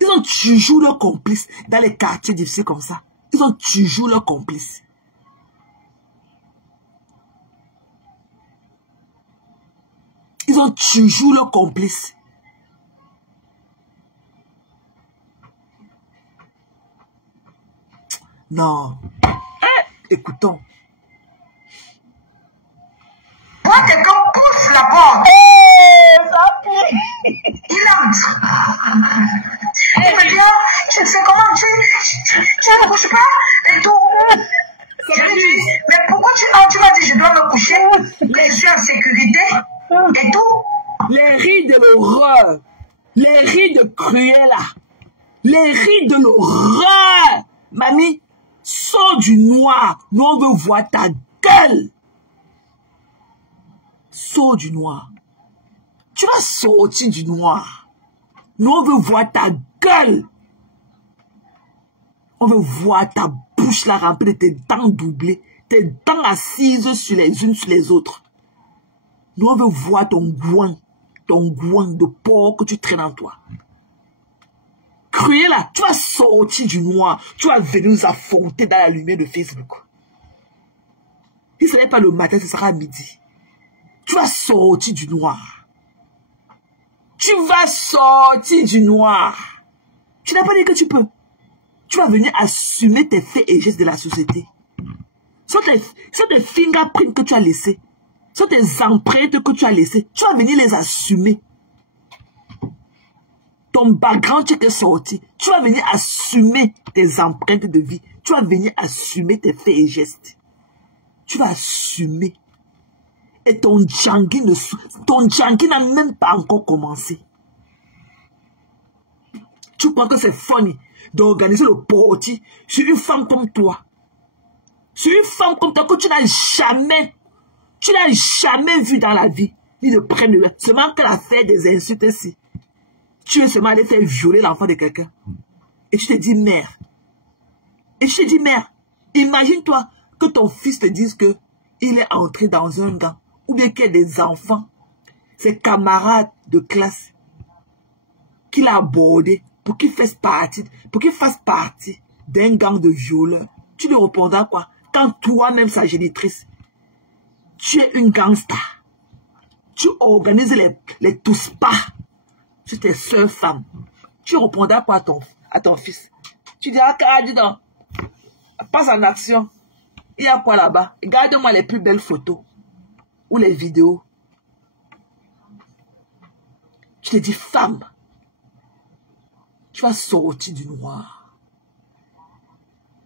Ils ont toujours leur complice dans les quartiers difficiles comme ça. Ils ont toujours leur complice. Ils ont toujours leur complice. Non. Écoutons. Toi, quelqu'un pousse la porte. Il entre. Il me dit, tu sais comment tu ne couches pas et tout. Je lui dis, mais pourquoi tu m'as dit je dois me coucher, que je suis en sécurité et tout. Les rires de l'horreur, les rires de Cruella, les rires de l'horreur. Mamie, sors du noir, nous on veut voir ta gueule. Sors du noir. Tu vas sortir du noir. Nous on veut voir ta gueule. On veut voir ta bouche là remplie de tes dents doublées, tes dents assises sur les unes sur les autres. Nous on veut voir ton gouin de porc que tu traînes en toi. Cruella, tu vas sortir du noir, tu vas venir nous affronter dans la lumière de Facebook. Si ce n'est pas le matin, ce sera à midi. Tu vas sortir du noir. Tu vas sortir du noir. Tu n'as pas dit que tu peux. Tu vas venir assumer tes faits et gestes de la société. Ce sont tes fingerprints que tu as laissés. Ce sont tes empreintes que tu as laissées. Tu vas venir les assumer. Ton background, tu t'es sorti. Tu vas venir assumer tes empreintes de vie. Tu vas venir assumer tes faits et gestes. Tu vas assumer. Et ton djangui n'a même pas encore commencé. Tu crois que c'est funny d'organiser le party sur une femme comme toi. Sur une femme comme toi que tu n'as jamais vue dans la vie. Ni de près de elle. Seulement qu'elle a fait des insultes ici. Tu es seulement allé faire violer l'enfant de quelqu'un. Et tu te dis mère. Imagine-toi que ton fils te dise que il est entré dans un gang. Ou bien qu'il y a des enfants, ses camarades de classe, qu'il a abordé pour qu'il fasse partie d'un gang de violeurs. Tu lui répondras quoi? Quand toi-même, sa génitrice, tu es une gangster. Tu organises les tous-pas sur tes sœurs femmes. Tu répondras quoi à ton fils? Tu diras, dis donc, passe en action. Il y a quoi là-bas? Regarde-moi les plus belles photos. Ou les vidéos. Tu te dis, femme, tu vas sortir du noir.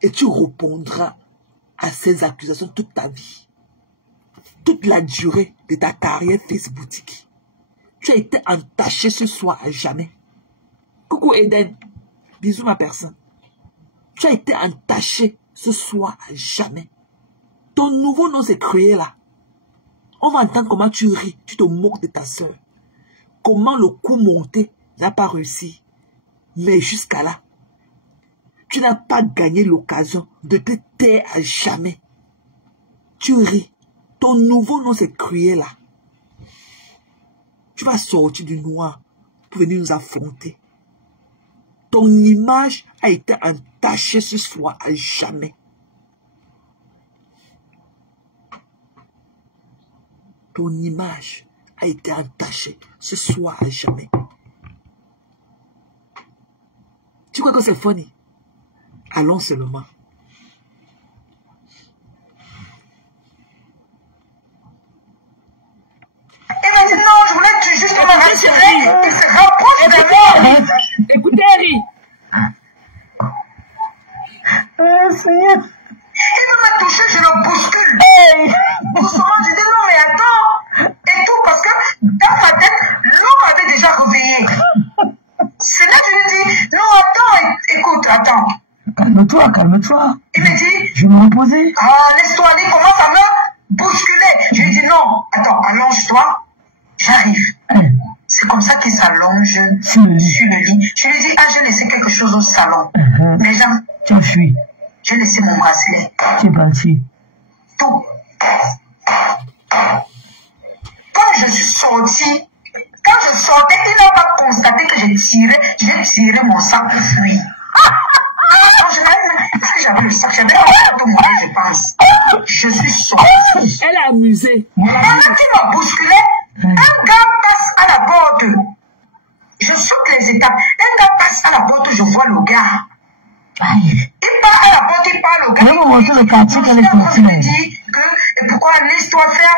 Et tu répondras à ces accusations toute ta vie. Toute la durée de ta carrière Facebook. Tu as été entaché ce soir à jamais. Coucou Eden. Bisous ma personne. Tu as été entaché ce soir à jamais. Ton nouveau nom s'est créé là. On va entendre comment tu ris, tu te moques de ta soeur. Comment le coup monté n'a pas réussi. Mais jusqu'à là, tu n'as pas gagné l'occasion de te taire à jamais. Tu ris. Ton nouveau nom s'est créé là. Tu vas sortir du noir pour venir nous affronter. Ton image a été entachée ce soir à jamais. Ton image a été entachée ce soir à jamais. Tu crois que c'est funny? Allons seulement. Et maintenant, je voulais juste me rassurer. Il se rapproche de moi. Écoutez, Harry. Seigneur. Il veut me toucher, je le bouscule. Doucement, je dis non, mais attends. Et tout, parce que dans ma tête, l'homme avait déjà réveillé. C'est là que je lui dis, non, attends, écoute, attends. Calme-toi. Il me dit, je vais me reposer. Ah, laisse-toi aller, commence à me bousculer. Je lui dis non, attends, allonge-toi, j'arrive. C'est comme ça qu'il s'allonge sur le lit. Je lui dis, ah, j'ai laissé quelque chose au salon. Mais tu as fui. J'ai laissé mon bracelet. Tu es parti. Tout. Quand je suis sortie, quand je sortais, il n'a pas constaté que j'ai tiré mon sac de fuir. J'avais le sac, j'avais tout moi, je pense. Je suis sortie. Elle a amusé. Pendant qu'il m'a bousculé, un gars passe à la porte. Je saute les étapes. Un gars passe à la porte, je vois le gars. Il part à la porte, il parle au gars. Je vais vous montrer le quartier qu'elle est partie. Il me dit que pourquoi laisse-toi faire,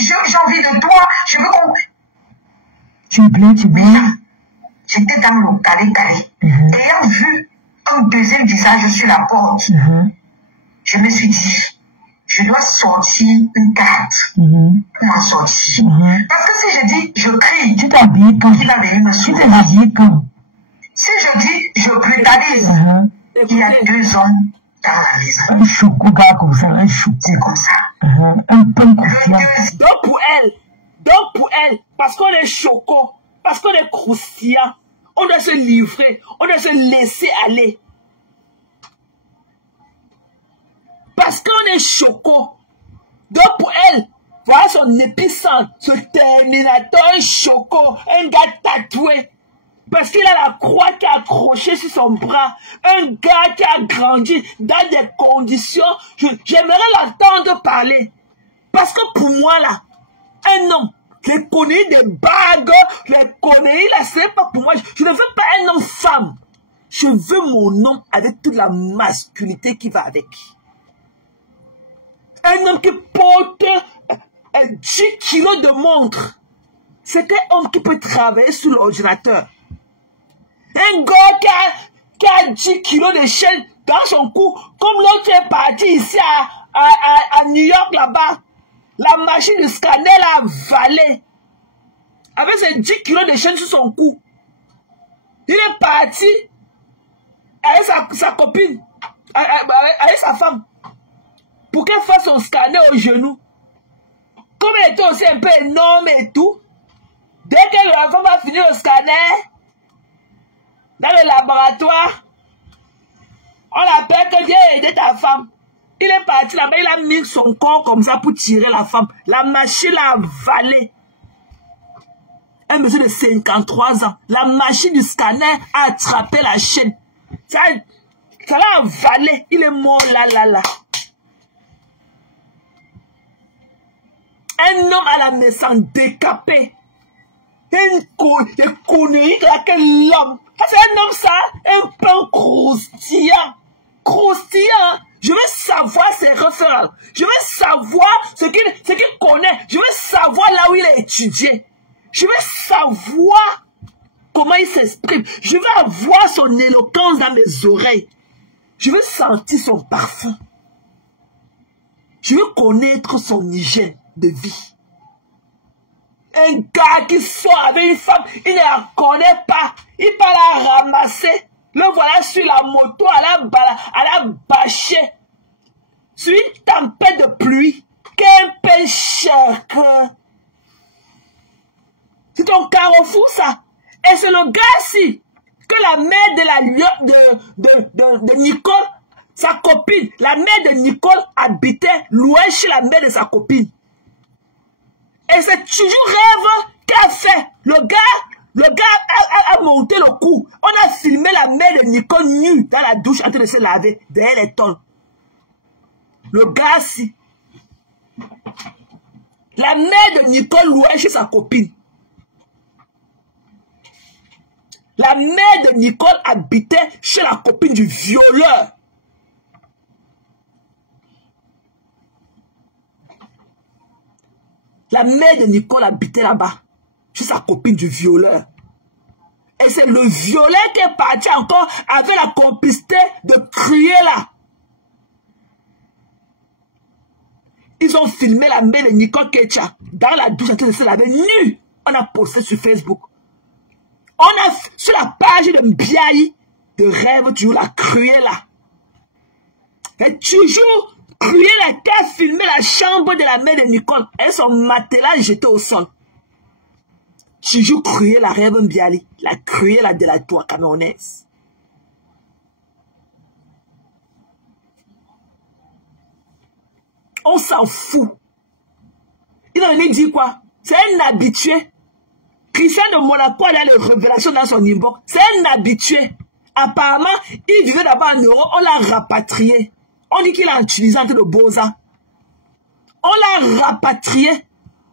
j'ai envie de toi, je veux qu'on... Tu plais. J'étais dans le calé. Ayant vu un deuxième visage sur la porte, je me suis dit, je dois sortir une carte pour m'en sortir. Parce que si je dis, je crie, tu t'habilles quand? il va venir me sauver. Tu t'es habillé quand? Si je dis, je brutalise, il y a 2 hommes dans la maison. Un choco gars comme ça, un choco. C'est comme ça. Un peu confiant. Donc pour elle, parce qu'on est choco, parce qu'on est croustillant, on doit se livrer, on doit se laisser aller. Parce qu'on est choco. Donc pour elle, voilà son épicentre, ce Terminator choco, un gars tatoué. Parce qu'il a la croix qui est accrochée sur son bras. Un gars qui a grandi dans des conditions. J'aimerais l'entendre parler. Parce que pour moi là, un homme, les conneries des bagues, les conneries là, c'est pas pour moi. Je ne veux pas un homme femme. Je veux mon homme avec toute la masculinité qui va avec. Un homme qui porte 10 kilos de montre. C'est un homme qui peut travailler sur l'ordinateur. Un gars qui a 10 kilos de chaîne dans son cou, comme l'autre est parti ici à New York là-bas. La machine de scanner l'a avalé. Avec ses 10 kilos de chaîne sur son cou. Il est parti avec sa copine, avec sa femme, pour qu'elle fasse son scanner au genou. Comme elle était aussi un peu énorme et tout, dès que la femme a fini le scanner, dans le laboratoire, on l'appelle que viens aider ta femme. Il est parti là-bas, il a mis son corps comme ça pour tirer la femme. La machine l'a avalé. Un monsieur de 53 ans, la machine du scanner a attrapé la chaîne. Ça l'a avalé. Il est mort là. Un homme à la maison décapé. Une connerie là que l'homme. C'est un homme ça, un peu croustillant. Croustillant. Je veux savoir ses références. Je veux savoir ce qu'il connaît. Je veux savoir là où il a étudié. Je veux savoir comment il s'exprime. Je veux avoir son éloquence dans mes oreilles. Je veux sentir son parfum. Je veux connaître son hygiène de vie. Un gars qui sort avec une femme, il ne la connaît pas. Il va la ramasser. Le voilà sur la moto, à la bâcher. Sur une tempête de pluie. Quel pécheur que... C'est ton carrefour, ça. Et c'est le gars-ci que la mère de Nicole, sa copine, la mère de Nicole habitait loin chez la mère de sa copine. Et c'est toujours rêve qu'a fait. Le gars a monté le coup. On a filmé la mère de Nicole nue dans la douche en train de se laver derrière les tôles. Le gars-ci. La mère de Nicole louait chez sa copine. La mère de Nicole habitait chez la copine du violeur. La mère de Nicole habitait là-bas, chez sa copine du violeur. Et c'est le violeur qui est parti encore avec la complicité de crier là. Ils ont filmé la mère de Nicole Ketcha dans la douche en train de se laver nue. On a posté sur Facebook. On a sur la page de Mbiaï de rêve, toujours la crié là. Et toujours crié là, qui a filmé la chambre de la mère de Nicole. Et son matelas jeté au sol. Toujours crié la rêve Mbiaï. La crié là de la tour camerounaise. On s'en fout. Il en a dit quoi? C'est un habitué. Christian de Monaco a les révélations dans son inbox. C'est un habitué. Apparemment, il vivait d'abord en Europe. On l'a rapatrié. On dit qu'il a utilisé entre de Boza. On l'a rapatrié.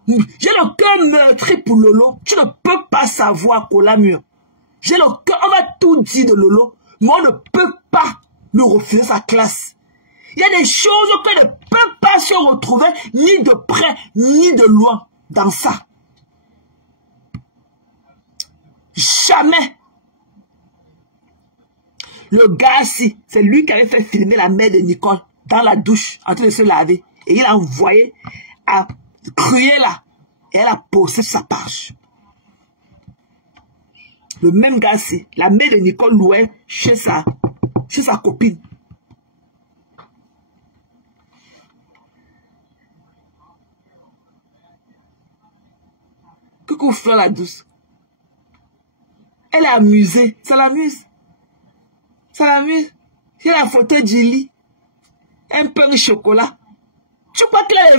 J'ai le cœur meurtri pour Lolo. Tu ne peux pas savoir Colamure. J'ai le cœur. On va tout dire de Lolo. Mais on ne peut pas lui refuser sa classe. Il y a des choses qu'on ne peut pas se retrouver ni de près ni de loin dans ça. Jamais. Le gars-ci, c'est lui qui avait fait filmer la mère de Nicole dans la douche en train de se laver. Et il a envoyé à crier là. Et elle a posté sa page. Le même gars-ci, la mère de Nicole louait chez sa copine. Coucou Fleur la douce. Elle est amusée. Ça l'amuse. Ça l'amuse. Il y a la photo d'Ili. Un pain de chocolat. Tu crois qu'il a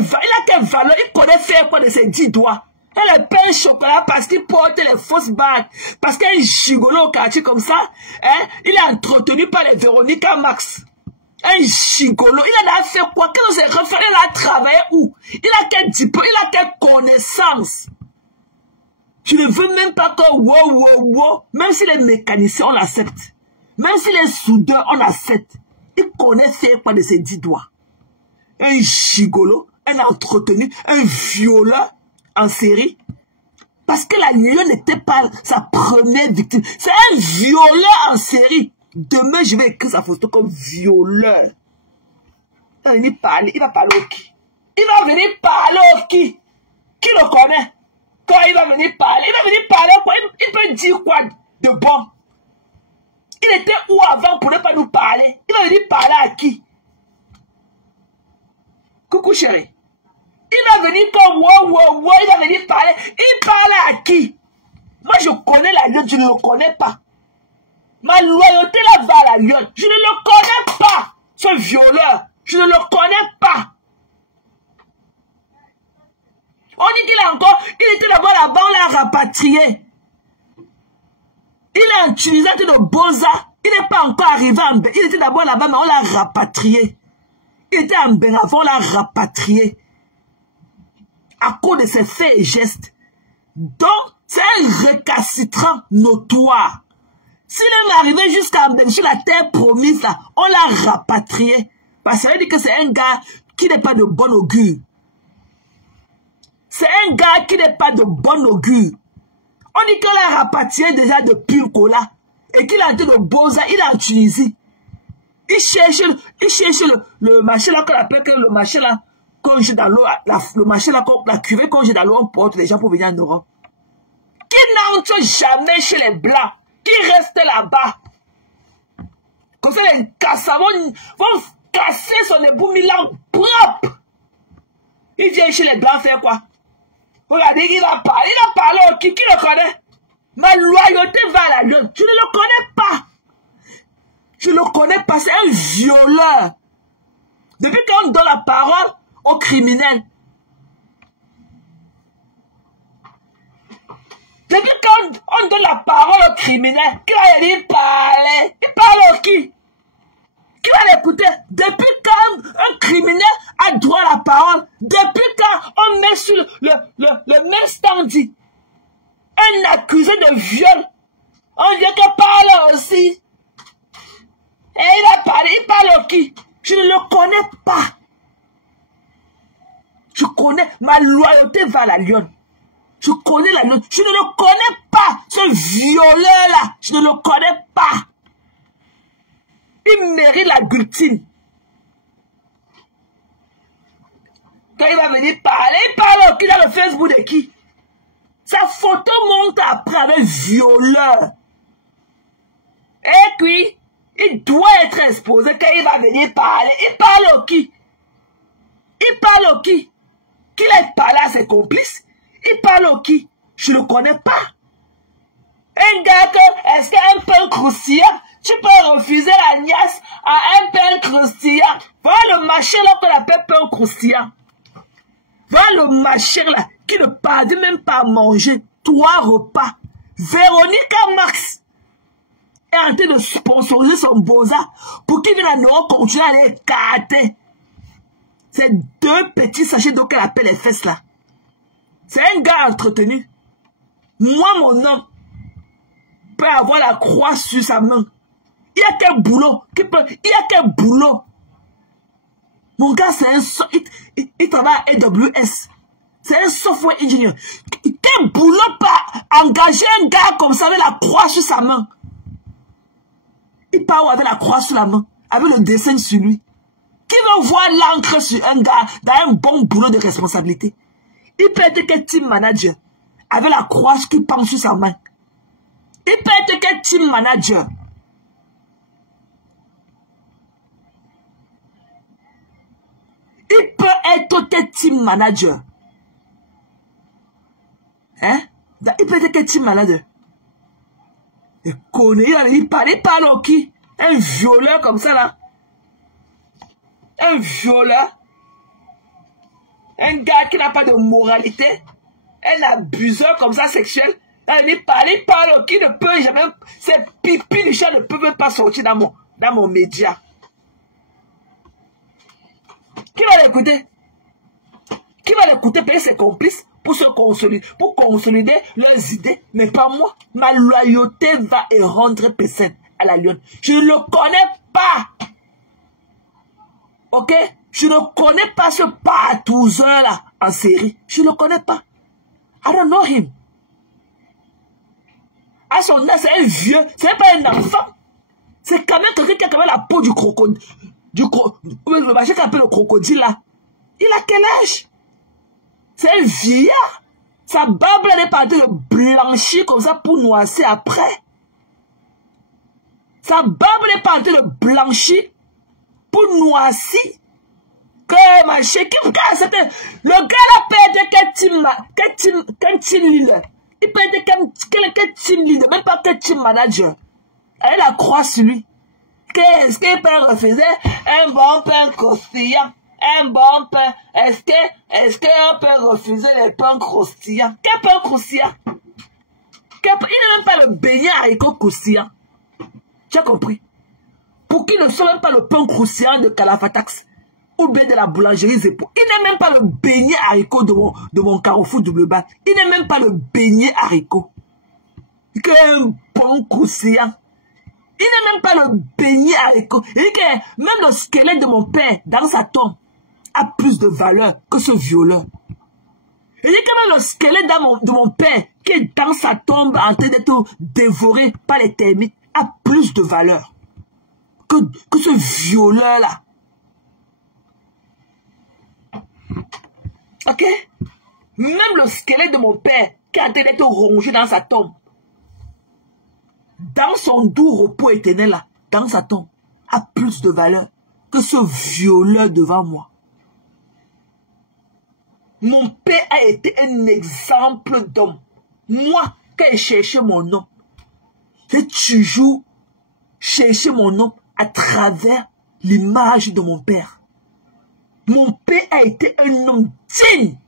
quelle valeur? Il connaît faire quoi de ses 10 doigts? Elle a le pain de chocolat parce qu'il porte les fausses bagues. Parce qu'il est gigolo au quartier comme ça. Hein? Il est entretenu par les Véronica Max. Un gigolo. Il a fait quoi? Quel est ses référents? Il a travaillé où? Il a quel diplôme? Il a quelle connaissance? Tu ne veux même pas que wow. Même si les mécaniciens, on l'accepte. Même si les soudeurs, on l'accepte. Il connaît faire quoi de ses 10 doigts. Un gigolo un entretenu, un violeur en série. Parce que la lionne n'était pas sa première victime. C'est un violeur en série. Demain, je vais écrire sa photo comme violeur. Il va venir parler. Il va parler au qui? Il va venir parler au qui? Qui le connaît? Quand il va venir parler au quoi? Il peut dire quoi de bon? Il était où avant pour ne pas nous parler? Il va venir parler à qui? Coucou chérie. Il va venir comme wow, il va venir parler. Il parle à qui? Moi je connais la lionne, je ne le connais pas. Ma loyauté là va à la lionne. Je ne le connais pas. Ce violeur, je ne le connais pas. On dit qu'il est encore, il était d'abord là-bas, on l'a rapatrié. Il est un utilisateur de Boza. Il n'est pas encore arrivé en Bénin. Il était d'abord là-bas, mais on l'a rapatrié. Il était en Bénin avant, on l'a rapatrié. À cause de ses faits et gestes. Donc, c'est un récalcitrant notoire. S'il est arrivé jusqu'à Bénin, sur la terre promise, là, on l'a rapatrié. Parce que ça veut dire que c'est un gars qui n'est pas de bon augure. C'est un gars qui n'est pas de bon augure. On dit qu'on l'a rapatrié déjà de Pilcola et qu'il a été de Boza, il est en Tunisie. Il cherche le marché là qu'on appelle le marché là qu'on jette dans l'eau, le marché là, la cuvée qu'on jette dans l'eau, on porte les gens pour venir en Europe. Qui n'entre jamais chez les Blancs, qui reste là-bas. Comme ça les cassavants vont casser son ébout Milan propre. Il vient chez les Blancs faire quoi? Regardez, il a parlé au qui le connaît? Ma loyauté va à la lionne. Je ne le connais pas. Je ne le connais pas, c'est un violeur. Depuis qu'on donne la parole aux criminels. Depuis qu'on donne la parole aux criminels, qui va venir parler? Il parle au qui? Qui va l'écouter? Depuis quand un criminel a droit à la parole? Depuis quand on met sur le même stand un accusé de viol, on vient que parle aussi. Et il a parlé, il parle au qui? Je ne le connais pas. Je connais, ma loyauté va à la lionne. Je connais la lionne. Je ne le connais pas. Ce violeur-là, je ne le connais pas. Il mérite la guillotine. Quand il va venir parler, il parle au qui dans le Facebook de qui? Sa photo monte après avec violeur. Et puis, il doit être exposé quand il va venir parler. Il parle au qui? Il parle au qui? Qu'il ait parlé à ses complices? Il parle au qui? Je ne le connais pas. Un gars que, est-ce qu'un peu croustillant? Tu peux refuser la niasse à un pain croustillant. Voilà le machin là qu'on appelle pain croustillant. Voilà le machin là qui ne parvient même pas à manger 3 repas. Véronica Max est en train de sponsoriser son Boza pour qu'il vienne à Europe continuer à les écarter. C'est 2 petits sachets d'eau qu'elle appelle les fesses là. C'est un gars entretenu. Moi, mon homme peut avoir la croix sur sa main. Il y a quel boulot? Il y a quel boulot? Mon gars, c'est un... Il travaille à AWS. C'est un software engineer. Quel boulot pas engager un gars comme ça avec la croix sur sa main? Il part avec la croix sur la main, avec le dessin sur lui. Qui veut voir l'encre sur un gars dans un bon boulot de responsabilité? Il peut être que team manager avec la croix qui pend sur sa main. Il peut être que team manager. Il peut être que team manager. Hein? Il peut être que team manager. Il connaît, il parle au qui? Un violeur comme ça là. Un violeur. Un gars qui n'a pas de moralité. Un abuseur comme ça sexuel. Là, il parle au qui ne peut jamais. Ces pipi du chat ne peuvent même pas sortir dans mon média. Qui va l'écouter? Qui va l'écouter payer ses complices pour se consolider, pour consolider leurs idées? Mais pas moi. Ma loyauté va et rendre personne à la lionne. Je ne le connais pas. Ok? Je ne connais pas ce patouzeur-là en série. Je ne le connais pas. I don't know him. À son âge, c'est un vieux, ce n'est pas un enfant. C'est quand même quelqu'un qui a quand même la peau du crocodile. Le machin qu'on appelle le crocodile là. Il a quel âge? C'est un vieillard. Sa barbe elle est partie de blanchir comme ça pour noircir après. Sa barbe elle est partie de blanchir pour noircir. Que machin, le gars là peut être quel team leader. Il peut être quel team leader, même pas quel team manager. Elle a croix sur lui. Qu'est-ce qu'il peut refuser? Un bon pain croustillant. Un bon pain. Est-ce qu'on peut refuser les pains croustillants? Quel pain croustillant? Il n'est même pas le beignet haricot croustillant. Tu as compris? Pour qu'il ne soit même pas le pain croustillant de Calafatax ou bien de la boulangerie Zeppo. Il n'est même pas le beignet haricot de mon Carrefour double bas. Il n'est même pas le beignet haricot. Qu'un bon croustillant. Il n'est même pas le beignet haricot. Il dit que même le squelette de mon père dans sa tombe a plus de valeur que ce violeur. Il dit que même le squelette de mon père qui est dans sa tombe en train d'être dévoré par les termites a plus de valeur que ce violeur-là. Ok? Même le squelette de mon père qui est en train d'être rongé dans sa tombe, dans son doux repos éternel là, dans sa tombe, a plus de valeur que ce violeur devant moi. Mon père a été un exemple d'homme. Moi, quand j'ai cherché mon nom, j'ai toujours cherché mon nom à travers l'image de mon père. Mon père a été un homme digne.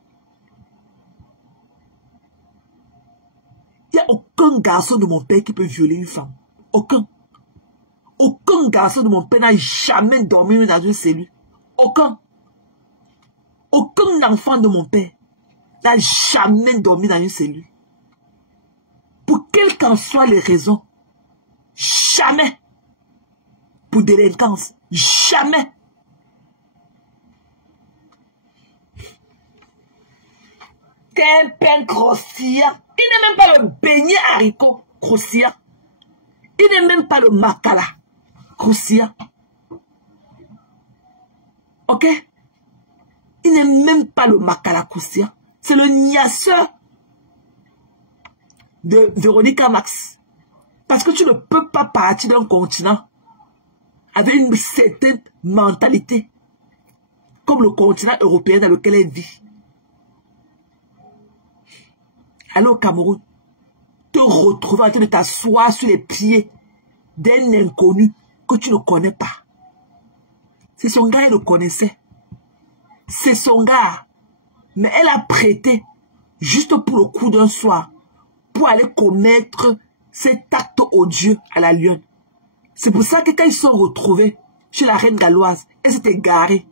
Il n'y a aucun garçon de mon père qui peut violer une femme. Aucun. Aucun garçon de mon père n'a jamais dormi dans une cellule. Aucun. Aucun enfant de mon père n'a jamais dormi dans une cellule. Pour quelles qu'en soient les raisons, jamais. Pour délinquance, jamais. Qu'un pain croustillant. Il n'est même pas le beignet haricot croustillant. Il n'est même pas le makala croustillant. Ok? Il n'est même pas le makala croustillant. C'est le niasseur de Véronica Max. Parce que tu ne peux pas partir d'un continent avec une certaine mentalité comme le continent européen dans lequel elle vit. Aller au Cameroun, te retrouver en train de t'asseoir sur les pieds d'un inconnu que tu ne connais pas. C'est son gars, elle le connaissait. C'est son gars. Mais elle a prêté juste pour le coup d'un soir pour aller commettre cet acte odieux à la lionne. C'est pour ça que quand ils sont retrouvés chez la reine galloise, elle s'est égarée.